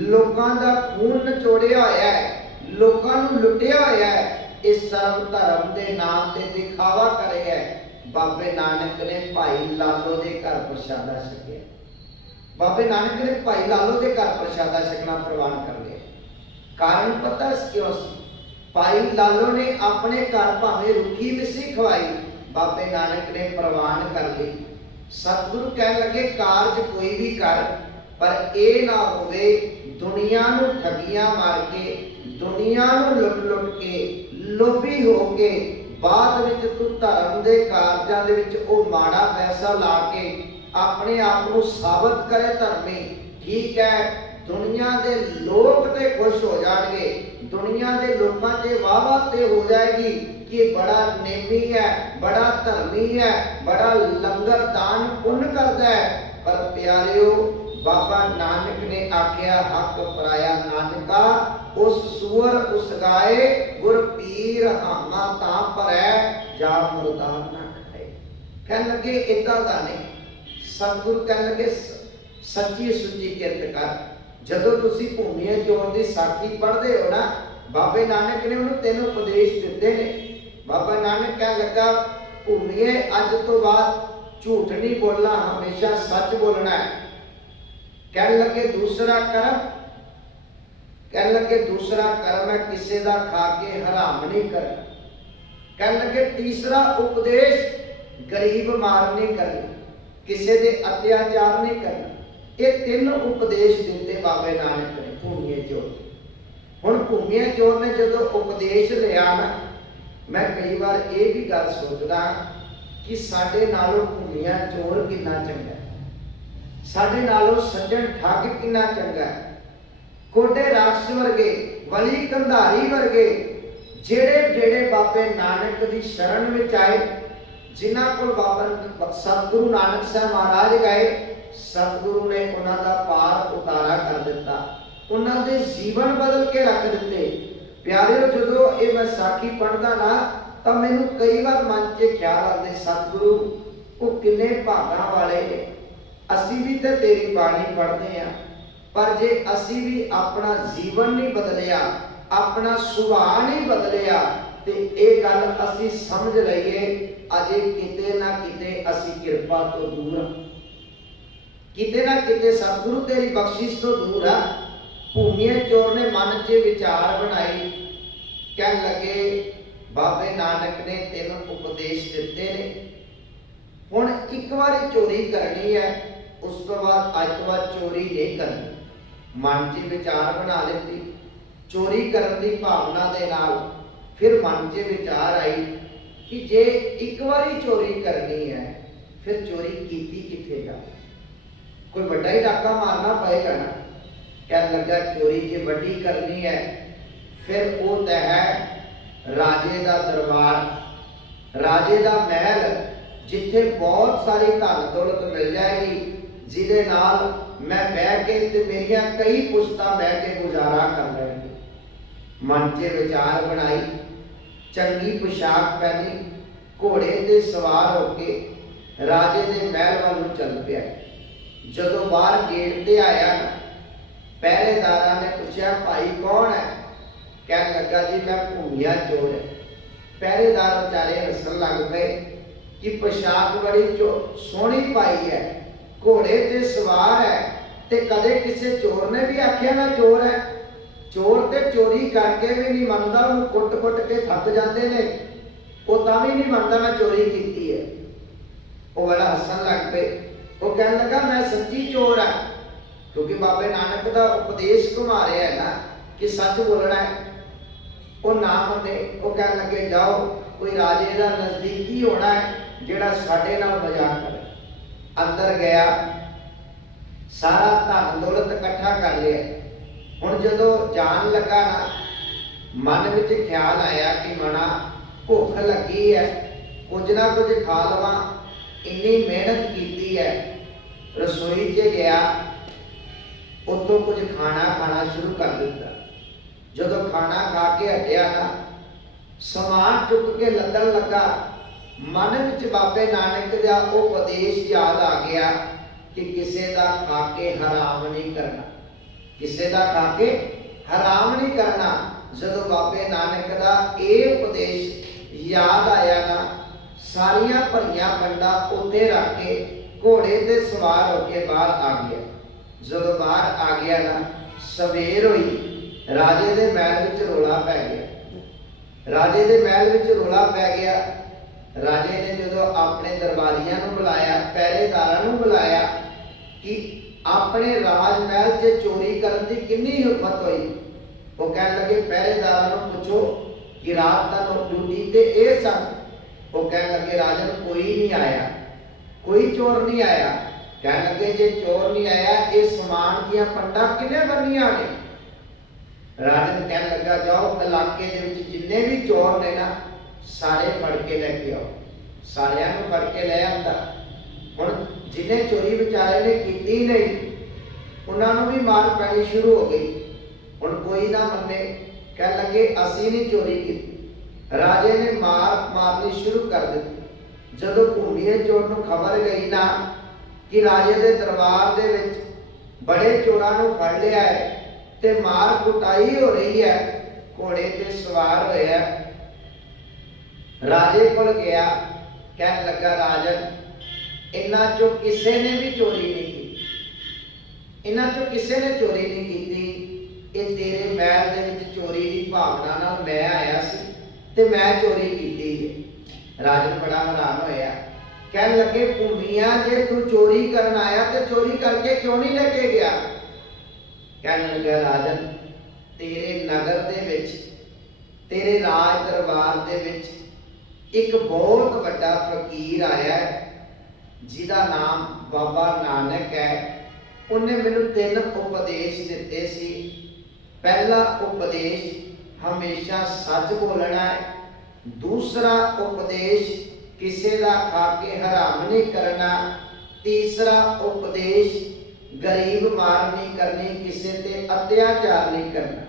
लोकां दा खून नचोड़िया होया है, लोकां नूं लुटिया होया है। इस सर्व धर्म दे नाम ते दिखावा करे है। बाबे नानक ने भाई लालो दे घर प्रसादा छकिया। बाबे नानक ने भाई लालो के घर प्रसादा छकना प्रवान कर लिया। कारण पता क्यों सी? भाई लालो ने अपने घर भावें रुखी मिसी खवाई, बाबे नानक ने प्रवान कर ली। सतगुरु कह लगे कारज कोई भी कर, पर ए ना होवे दुनिया नूं ठगियां मार के, दुनिया नूं लुट लुट के, लोभी हो के बाद विच तू धर्म दे कारजां दे विच ओ माड़ा पैसा ला के अपने आप को साबित करे धर्मी। ठीक है, दुनिया के लोग ते खुश हो जाएंगे, दुनिया के लोगों से वाह ते हो जाएगी कि बड़ा नेमी है, बड़ा धर्मी है, बड़ा लंगर दान पुण्य करता है। पर प्यारिओ बाबा नानक ने आख्या हक पराया नानका, उस सुअर उस गाए गुर पीर हामा तां परै जा मुर्दार ना खाए। कहने लगे इदा दा नहीं। सतगुरु कह लगे सच्ची सुची किरत कर। जदों तुसी भूमिया चोर की साखी पढ़ते हो ना, बाबे नानक ने उन्होंने 3 उपदेश दिते ने। बाबा नानक कह लगा भूमिए अज तो बाद झूठ नहीं बोलना, हमेशा सच बोलना है। कह लगे दूसरा कर्म, कह लगे दूसरा कर्म है किसी का खा के हराम नहीं करना। कह लगे तीसरा उपदेश गरीब मार नहीं करना, किसी दे अत्याचार नहीं करना। ये 3 उपदेश दिते बाबे नानक ने भूमिया चोर। हुण भूमिया चोर ने जो उपदेश लिया ना, मैं कई बार ये भी गल सोचदा कि साडे नालों भूमिया चोर कितना चंगा है, साडे नालों सज्जन ठग कितना चंगा है। कोडे राक्ष वर्गे, वली कंधारी वर्गे जेड़े जेड़े बाबे नानक की शरण में आए, जिन्हां कोल बाबा सतगुरु नानक साहब महाराज गए, सतगुरु ने उन्हां दा पार उतारा कर दिता, उन्हां दे जीवन बदल के रख दिते। प्यारिओ जदों ये मैं साखी पढ़दा ना, तो मैनूं कई बार मन च ख्याल आते सतगुरु वो किन्ने भागां वाले ने। असीं भी तो तेरी बाणी पढ़दे आ, पर जे असीं भी अपना जीवन नहीं बदलिया, अपना सुभाव नहीं बदलिया, ते ये गल असीं समझ लईए अजे किते ना किते असीं किरपा तो दूर हाँ, किते ना किते सतगुरु तेरी बख्शिश तो दूर आ। भूमिया चोर ने मन च विचार बनाई। कह लगे बाबे नानक ने 3 उपदेश दिते ने, हुण एक बारी चोरी करनी है ਉਸ ਤੋਂ ਬਾਅਦ ਅੱਜ ਤੋਂ ਬਾਅਦ ਚੋਰੀ ਨਹੀਂ ਕਰਨੀ। ਮਨ 'ਚ ਵਿਚਾਰ ਬਣਾ ਲਿੱਤੀ ਚੋਰੀ ਕਰਨ ਦੀ ਭਾਵਨਾ ਦੇ ਨਾਲ। ਫਿਰ ਮਨ 'ਚ ਵਿਚਾਰ ਆਈ ਕਿ ਜੇ ਇੱਕ ਵਾਰੀ ਚੋਰੀ ਕਰਨੀ ਹੈ ਫਿਰ ਚੋਰੀ ਕੀਤੀ ਕਿੱਥੇ ਜਾ, ਕੋਈ ਵੱਡਾ ਹੀ ਡਾਕਾ ਮਾਰਨਾ ਪਏਗਾ ਨਾ। ਕਹਿਣ ਲੱਗਾ ਚੋਰੀ ਜੇ ਵੱਡੀ ਕਰਨੀ ਹੈ ਫਿਰ ਉਹ ਤਾਂ ਹੈ ਰਾਜੇ ਦਾ ਦਰਬਾਰ, ਰਾਜੇ ਦਾ ਮਹਿਲ, ਜਿੱਥੇ ਬਹੁਤ ਸਾਰੀ ਧਨ ਦੌਲਤ ਮਿਲ ਜਾਏਗੀ, ਜਿਹਦੇ ਨਾਲ ਮੈਂ ਬਹਿ ਕੇ ਤੇ ਮੇਰੀਆਂ ਕਈ ਪੁਸ਼ਤਾਂ ਬਹਿ ਕੇ ਗੁਜ਼ਾਰਾ ਕਰ ਲੈਣਗੇ। ਮਨ 'ਚ ਵਿਚਾਰ ਬਣਾਈ, ਚੰਗੀ ਪੁਸ਼ਾਕ ਪਹਿਨੀ, ਘੋੜੇ ਤੇ ਸਵਾਰ ਹੋ ਕੇ ਰਾਜੇ ਦੇ ਮਹਿਲ ਵੱਲ ਨੂੰ ਚੱਲ ਪਿਆ। ਜਦੋਂ ਬਾਹਰ ਗੇਟ ਤੇ ਆਇਆ ਨਾ, ਪਹਿਰੇਦਾਰਾਂ ਨੇ ਪੁੱਛਿਆ ਭਾਈ ਕੌਣ ਹੈ? ਕਹਿਣ ਲੱਗਾ ਜੀ ਮੈਂ ਭੂਮੀਆ ਚੋਰ ਹੈ। ਪਹਿਰੇਦਾਰ ਵਿਚਾਰੇ ਹੱਸਣ ਲੱਗ ਪਏ ਕਿ ਪੁਸ਼ਾਕ ਬੜੀ ਸੋਹਣੀ ਪਾਈ ਹੈ, ਘੋੜੇ ਤੇ ਸਵਾਰ ਹੈ, ਤੇ ਕਦੇ ਕਿਸੇ ਚੋਰ ਨੇ ਵੀ ਆਖਿਆ ਮੈਂ ਚੋਰ ਹੈ? ਚੋਰ ਤੇ ਚੋਰੀ ਕਰਕੇ ਵੀ ਨਹੀਂ ਮੰਨਦਾ, ਉਹਨੂੰ ਕੁੱਟ-ਕੁੱਟ ਕੇ ਥੱਕ ਜਾਂਦੇ ਨੇ, ਉਹ ਤਾਂ ਵੀ ਨਹੀਂ ਮੰਨਦਾ ਮੈਂ ਚੋਰੀ ਕੀਤੀ ਹੈ। ਉਹ ਵਾਲਾ ਹੱਸਣ ਲੱਗ ਪਏ। ਉਹ ਕਹਿਣ ਲੱਗਾ ਮੈਂ ਸੱਚੀ ਚੋਰ ਹਾਂ, ਕਿਉਂਕਿ ਬਾਬੇ ਨਾਨਕ ਦਾ ਉਪਦੇਸ਼ ਘੁਮਾ ਰਿਹਾ ਹੈ ਨਾ ਕਿ ਸੱਚ ਬੋਲਣਾ ਹੈ। ਉਹ ਨਾ ਮੰਨੇ। ਉਹ ਕਹਿਣ ਲੱਗੇ ਜਾਓ ਕੋਈ ਰਾਜੇ ਦਾ ਨਜ਼ਦੀਕੀ ਹੋਣਾ ਹੈ ਜਿਹੜਾ ਸਾਡੇ ਨਾਲ ਮਜ਼ਾਕ ਕਰੇ। ਅੰਦਰ ਗਿਆ, ਸਾਰਾ ਧਨ ਦੌਲਤ ਇਕੱਠਾ ਕਰ ਲਿਆ। ਹੁਣ ਜਦੋਂ ਜਾਣ ਲੱਗਾ ਨਾ, ਮਨ ਵਿੱਚ ਖਿਆਲ ਆਇਆ ਕਿ ਮਣਾ ਭੁੱਖ ਲੱਗੀ ਹੈ, ਕੁਝ ਨਾ ਕੁਝ ਖਾ ਲਵਾਂ, ਇੰਨੀ ਮਿਹਨਤ ਕੀਤੀ ਹੈ। ਰਸੋਈ 'ਚ ਗਿਆ, ਉੱਥੋਂ ਕੁਝ ਖਾਣਾ ਸ਼ੁਰੂ ਕਰ ਦਿੱਤਾ। ਜਦੋਂ ਖਾਣਾ ਖਾ ਕੇ ਹਟਿਆ ਨਾ, ਸਮਾਨ ਚੁੱਕ ਕੇ ਲੱਦਣ ਲੱਗਾ, ਮਨ ਵਿੱਚ ਬਾਬੇ ਨਾਨਕ ਦਾ ਉਹ ਉਪਦੇਸ਼ ਯਾਦ ਆ ਗਿਆ ਕਿ ਕਿਸੇ ਦਾ ਖਾ ਕੇ ਹਰਾਮ ਨਹੀਂ ਕਰਨਾ, ਕਿਸੇ ਦਾ ਖਾ ਕੇ ਹਰਾਮ ਨਹੀਂ ਕਰਨਾ। ਜਦੋਂ ਬਾਬੇ ਨਾਨਕ ਦਾ ਇਹ ਉਪਦੇਸ਼ ਯਾਦ ਆਇਆ ਨਾ, ਸਾਰੀਆਂ ਭਰੀਆਂ ਪੰਡਾ ਉੱਤੇ ਰੱਖ ਕੇ ਘੋੜੇ ਤੇ ਸਵਾਰ ਹੋ ਕੇ ਬਾਹਰ ਆ ਗਿਆ। ਜਦੋਂ ਬਾਹਰ ਆ ਗਿਆ ਨਾ, ਸਵੇਰ ਹੋਈ, ਰਾਜੇ ਦੇ ਮਹਿਲ ਵਿੱਚ ਰੌਲਾ ਪੈ ਗਿਆ। ਰਾਜੇ ਦੇ ਮਹਿਲ ਵਿੱਚ ਰੌਲਾ ਪੈ ਗਿਆ। ਰਾਜੇ ਨੇ ਜਦੋਂ ਆਪਣੇ ਦਰਬਾਰੀਆਂ ਨੂੰ ਬੁਲਾਇਆ, ਪਹਿਰੇਦਾਰਾਂ ਨੂੰ ਬੁਲਾਇਆ ਕਿ ਆਪਣੇ ਰਾਜ ਮਹਿਲ 'ਚ ਚੋਰੀ ਕਰਨ ਦੀ ਕਿੰਨੀ ਹਿੰਮਤ ਹੋਈ। ਉਹ ਕਹਿਣ ਲੱਗੇ ਪਹਿਰੇਦਾਰਾਂ ਨੂੰ ਪੁੱਛੋ ਕਿ ਰਾਤ ਦਾ ਡਿਊਟੀ ਤੇ ਇਹ ਸਨ। ਉਹ ਕਹਿਣ ਲੱਗੇ ਰਾਜਨ ਕੋਈ ਨਹੀਂ ਆਇਆ, ਕੋਈ ਚੋਰ ਨਹੀਂ ਆਇਆ। ਕਹਿਣ ਲੱਗੇ ਜੇ ਚੋਰ ਨਹੀਂ ਆਇਆ, ਇਹ ਸਮਾਨ ਦੀਆਂ ਪੰਡਾਂ ਕਿਹਨੇ ਬੰਨੀਆਂ ਨੇ? ਰਾਜਨ ਕਹਿਣ ਲੱਗਾ ਜਾਓ ਇਲਾਕੇ ਦੇ ਵਿੱਚ ਜਿੰਨੇ ਵੀ ਚੋਰ ਨੇ ਨਾ, ਸਾਰੇ ਫੜ ਕੇ ਲੈ ਕੇ ਆਓ। ਸਾਰਿਆਂ ਨੂੰ ਫੜ ਕੇ ਲੈ ਆਂਦਾ। ਹੁਣ ਜਿਹਨੇ ਚੋਰੀ ਵਿਚਾਰੇ ਨੇ ਕੀਤੀ ਨਹੀਂ, ਉਹਨਾਂ ਨੂੰ ਵੀ ਮਾਰ ਪੈਣੀ ਸ਼ੁਰੂ ਹੋ ਗਈ। ਹੁਣ ਕੋਈ ਨਾ ਮੰਨੇ, ਕਹਿਣ ਲੱਗੇ ਅਸੀਂ ਨਹੀਂ ਚੋਰੀ ਕੀਤੀ। ਰਾਜੇ ਨੇ ਮਾਰਨੀ ਸ਼ੁਰੂ ਕਰ ਦਿੱਤੀ। ਜਦੋਂ ਭੂਮੀਏ ਚੋਰ ਨੂੰ ਖਬਰ ਗਈ ਨਾ ਕਿ ਰਾਜੇ ਦੇ ਦਰਬਾਰ ਦੇ ਵਿੱਚ ਬੜੇ ਚੋਰਾਂ ਨੂੰ ਫੜ ਲਿਆ ਹੈ ਤੇ ਮਾਰ ਕੁਟਾਈ ਹੋ ਰਹੀ ਹੈ, ਘੋੜੇ ਤੇ ਸਵਾਰ ਹੋਇਆ, ਰਾਜੇ ਕੋਲ ਗਿਆ। ਕਹਿਣ ਲੱਗਾ ਰਾਜਨ ਇਹਨਾਂ ਚੋਂ ਕਿਸੇ ਨੇ ਵੀ ਚੋਰੀ ਨਹੀਂ ਕੀਤੀ, ਇਹਨਾਂ ਚੋਂ ਕਿਸੇ ਨੇ ਚੋਰੀ ਨਹੀਂ ਕੀਤੀ। ਇਹ ਤੇਰੇ ਮਹਿਲ ਦੇ ਵਿੱਚ ਚੋਰੀ ਦੀ ਭਾਵਨਾ ਨਾਲ ਮੈਂ ਆਇਆ ਸੀ ਤੇ ਮੈਂ ਚੋਰੀ ਕੀਤੀ ਹੈ। ਰਾਜਨ ਬੜਾ ਹੈਰਾਨ ਹੋਇਆ। ਕਹਿਣ ਲੱਗੇ ਭੂਮੀਆ ਜੇ ਤੂੰ ਚੋਰੀ ਕਰਨ ਆਇਆ ਤੇ ਚੋਰੀ ਕਰਕੇ ਕਿਉਂ ਨਹੀਂ ਲੈ ਕੇ ਗਿਆ? ਕਹਿਣ ਲੱਗਾ ਰਾਜਨ ਤੇਰੇ ਨਗਰ ਦੇ ਵਿੱਚ, ਤੇਰੇ ਰਾਜ ਦਰਬਾਰ ਦੇ ਵਿੱਚ ਇੱਕ ਬਹੁਤ ਵੱਡਾ ਫਕੀਰ ਆਇਆ ਹੈ ਜਿਹਦਾ ਨਾਮ ਬਾਬਾ ਨਾਨਕ ਹੈ। ਉਹਨੇ ਮੈਨੂੰ 3 ਉਪਦੇਸ਼ ਦਿੱਤੇ ਸੀ। ਪਹਿਲਾ ਉਪਦੇਸ਼ ਹਮੇਸ਼ਾ ਸੱਚ ਬੋਲਣਾ ਹੈ। ਦੂਸਰਾ ਉਪਦੇਸ਼ ਕਿਸੇ ਦਾ ਖਾ ਕੇ ਹਰਾਮ ਨਹੀਂ ਕਰਨਾ। ਤੀਸਰਾ ਉਪਦੇਸ਼ ਗਰੀਬ ਮਾਰ ਨਹੀਂ ਕਰਨੀ, ਕਿਸੇ ਤੇ ਅਤਿਆਚਾਰ ਨਹੀਂ ਕਰਨਾ।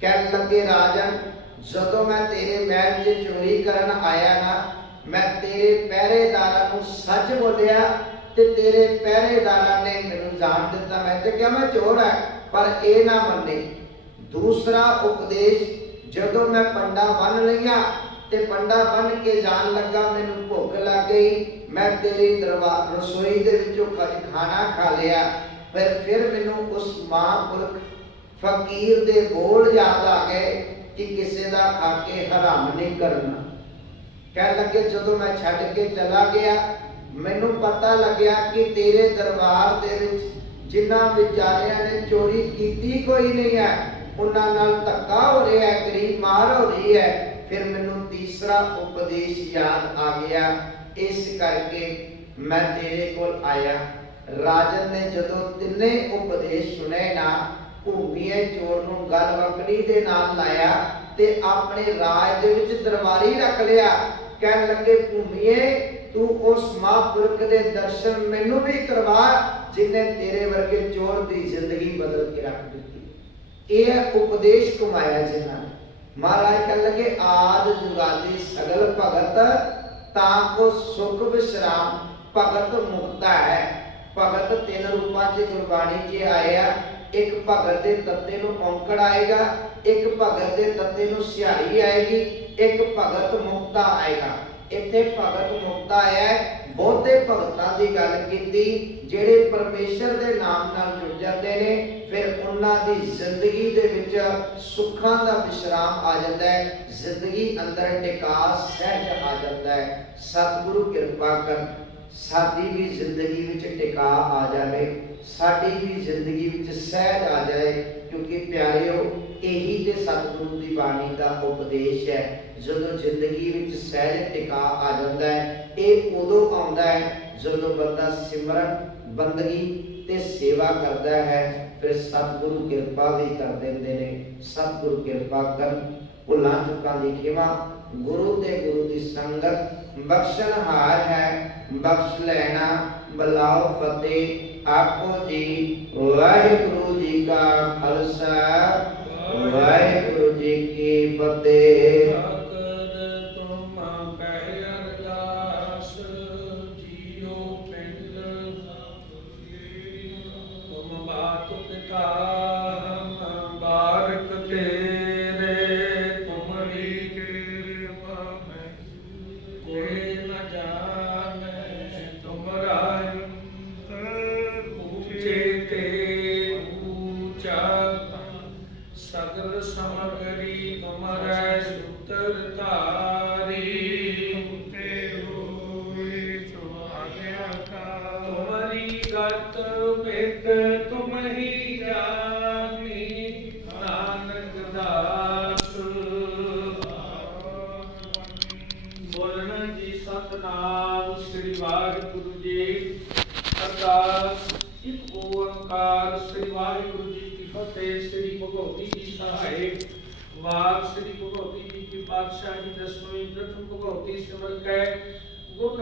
ਕਹਿਣ ਲੱਗੇ ਰਾਜਨ ਜਦੋਂ ਮੈਂ ਤੇਰੇ ਮਹਿਲ 'ਚ ਚੋਰੀ ਕਰਨ ਆਇਆ ਨਾ, ਮੈਂ ਤੇਰੇ ਪਹਿਰੇਦਾਰਾਂ ਨੂੰ ਸੱਚ ਬੋਲਿਆ ਤੇ ਤੇਰੇ ਪਹਿਰੇਦਾਰਾਂ ਨੇ ਮੈਨੂੰ ਜਾਣ ਦਿੱਤਾ। ਮੈਂ ਤੇ ਕਿਹਾ ਮੈਂ ਚੋਰ ਹੈ, ਪਰ ਇਹ ਨਾ ਮੰਨੇ। ਦੂਸਰਾ ਉਪਦੇਸ਼ ਜਦੋਂ ਮੈਂ ਪੰਡਾ ਬੰਨ ਲਈਆਂ ਤੇ ਪੰਡਾ ਬੰਨ ਕੇ ਜਾਣ ਲੱਗਾ, ਮੈਨੂੰ ਭੁੱਖ ਲੱਗ ਗਈ, ਮੈਂ ਤੇਰੀ ਦਰਬਾਰ ਰਸੋਈ ਦੇ ਵਿੱਚੋਂ ਖਾਣਾ ਖਾ ਲਿਆ। ਫਿਰ ਮੈਨੂੰ ਉਸ ਮਹਾਂਪੁਰਖ ਫਕੀਰ ਦੇ ਬੋਲ ਯਾਦ ਆ ਗਏ ਕਿ ਕਿਸੇ ਦਾ ਖਾ ਕੇ ਹਰਾਮ ਨਹੀਂ ਕਰਨਾ। ਕਹਿਣ ਲੱਗੇ ਜਦੋਂ ਮੈਂ ਛੱਡ ਕੇ ਚਲਾ ਗਿਆ, मैनू पता लग्या कि तेरे दरबार दे विच जिन्हां विचारियां ने चोरी कीती कोई नहीं है, उन्हां नाल धक्का हो रहा है, गरीब मार हो रही है। फिर मैनू तीसरा उपदेश याद आ गया, इस करके मैं तेरे कोल आया। राजन ने जदों तिन्ने उपदेश सुने ना, भूमीए चोर नूं गल वकड़ी दे नाल लाया ते अपने राज दे विच दरबारी रख लिया। कहन लगे, भूमीए तू उस महापुरख दे दर्शन मैनू भी करवा जिन्हें तेरे वर्गे चोर दी जिंदगी बदल के रख दी। यह उपदेश कमाया जिन्हां ने। महाराज कहन लगे, आद जुगादी सगल भगत ताको सुख विश्राम। भगत मुक्ता है। भगत तीन रूपां च गुरबाणी च आया। एक भगत दे तत्ते नूं औंकड़ आएगा, एक भगत दे तत्ते नूं सिहारी आएगी, एक भगत मुक्ता आएगा। इत्थे भगत मुक्ता आया। बहुते भगतां दी गल कीती जेड़े परमेश्वर दे नाम नाल जुड़ जाते ने, फिर उन्हां दी जिंदगी दे विच सुखां दा विश्राम आ जाता है, जिंदगी अंदर टिका सहज आ जाता है। सतगुरु किरपा कर साडी भी जिंदगी विच टिका आ जाए, साडी भी जिंदगी विच सहज आ जाए, क्योंकि प्यारिओ यही ते सतगुरु दी बाणी दा उपदेश है। जदों जिंदगी विच सहज टिका आ जाता है, ये उदों आउंदा है जदों बंदा सिमरन बंदगी ते सेवा करता है, फिर सतगुरु किरपा भी कर देंदे ने। सतगुरु किरपा कर भुलां चुकां दी खिमा, गुरु ते गुरु दी संगत बख्शनहार है, बख्श लेना बलाओ फतेह। आखो जी वाहिगुरु जी का खालसा, वाहिगुरु जी की फतेह। सगल समगरी तुमरै सूत्र धारी, तुम्हारी गत मित तुम ही जानी, नानक दास। बोलना जी सतनाम श्री वाहिगुरु जी। अरदास एक ओंकार श्री वाहिगुरु जी की फतेह। श्री भगवती जी सहाय। वाक श्री भगवती जी की पातशाही दसवीं प्रथम भगवती सिमर कै गुरु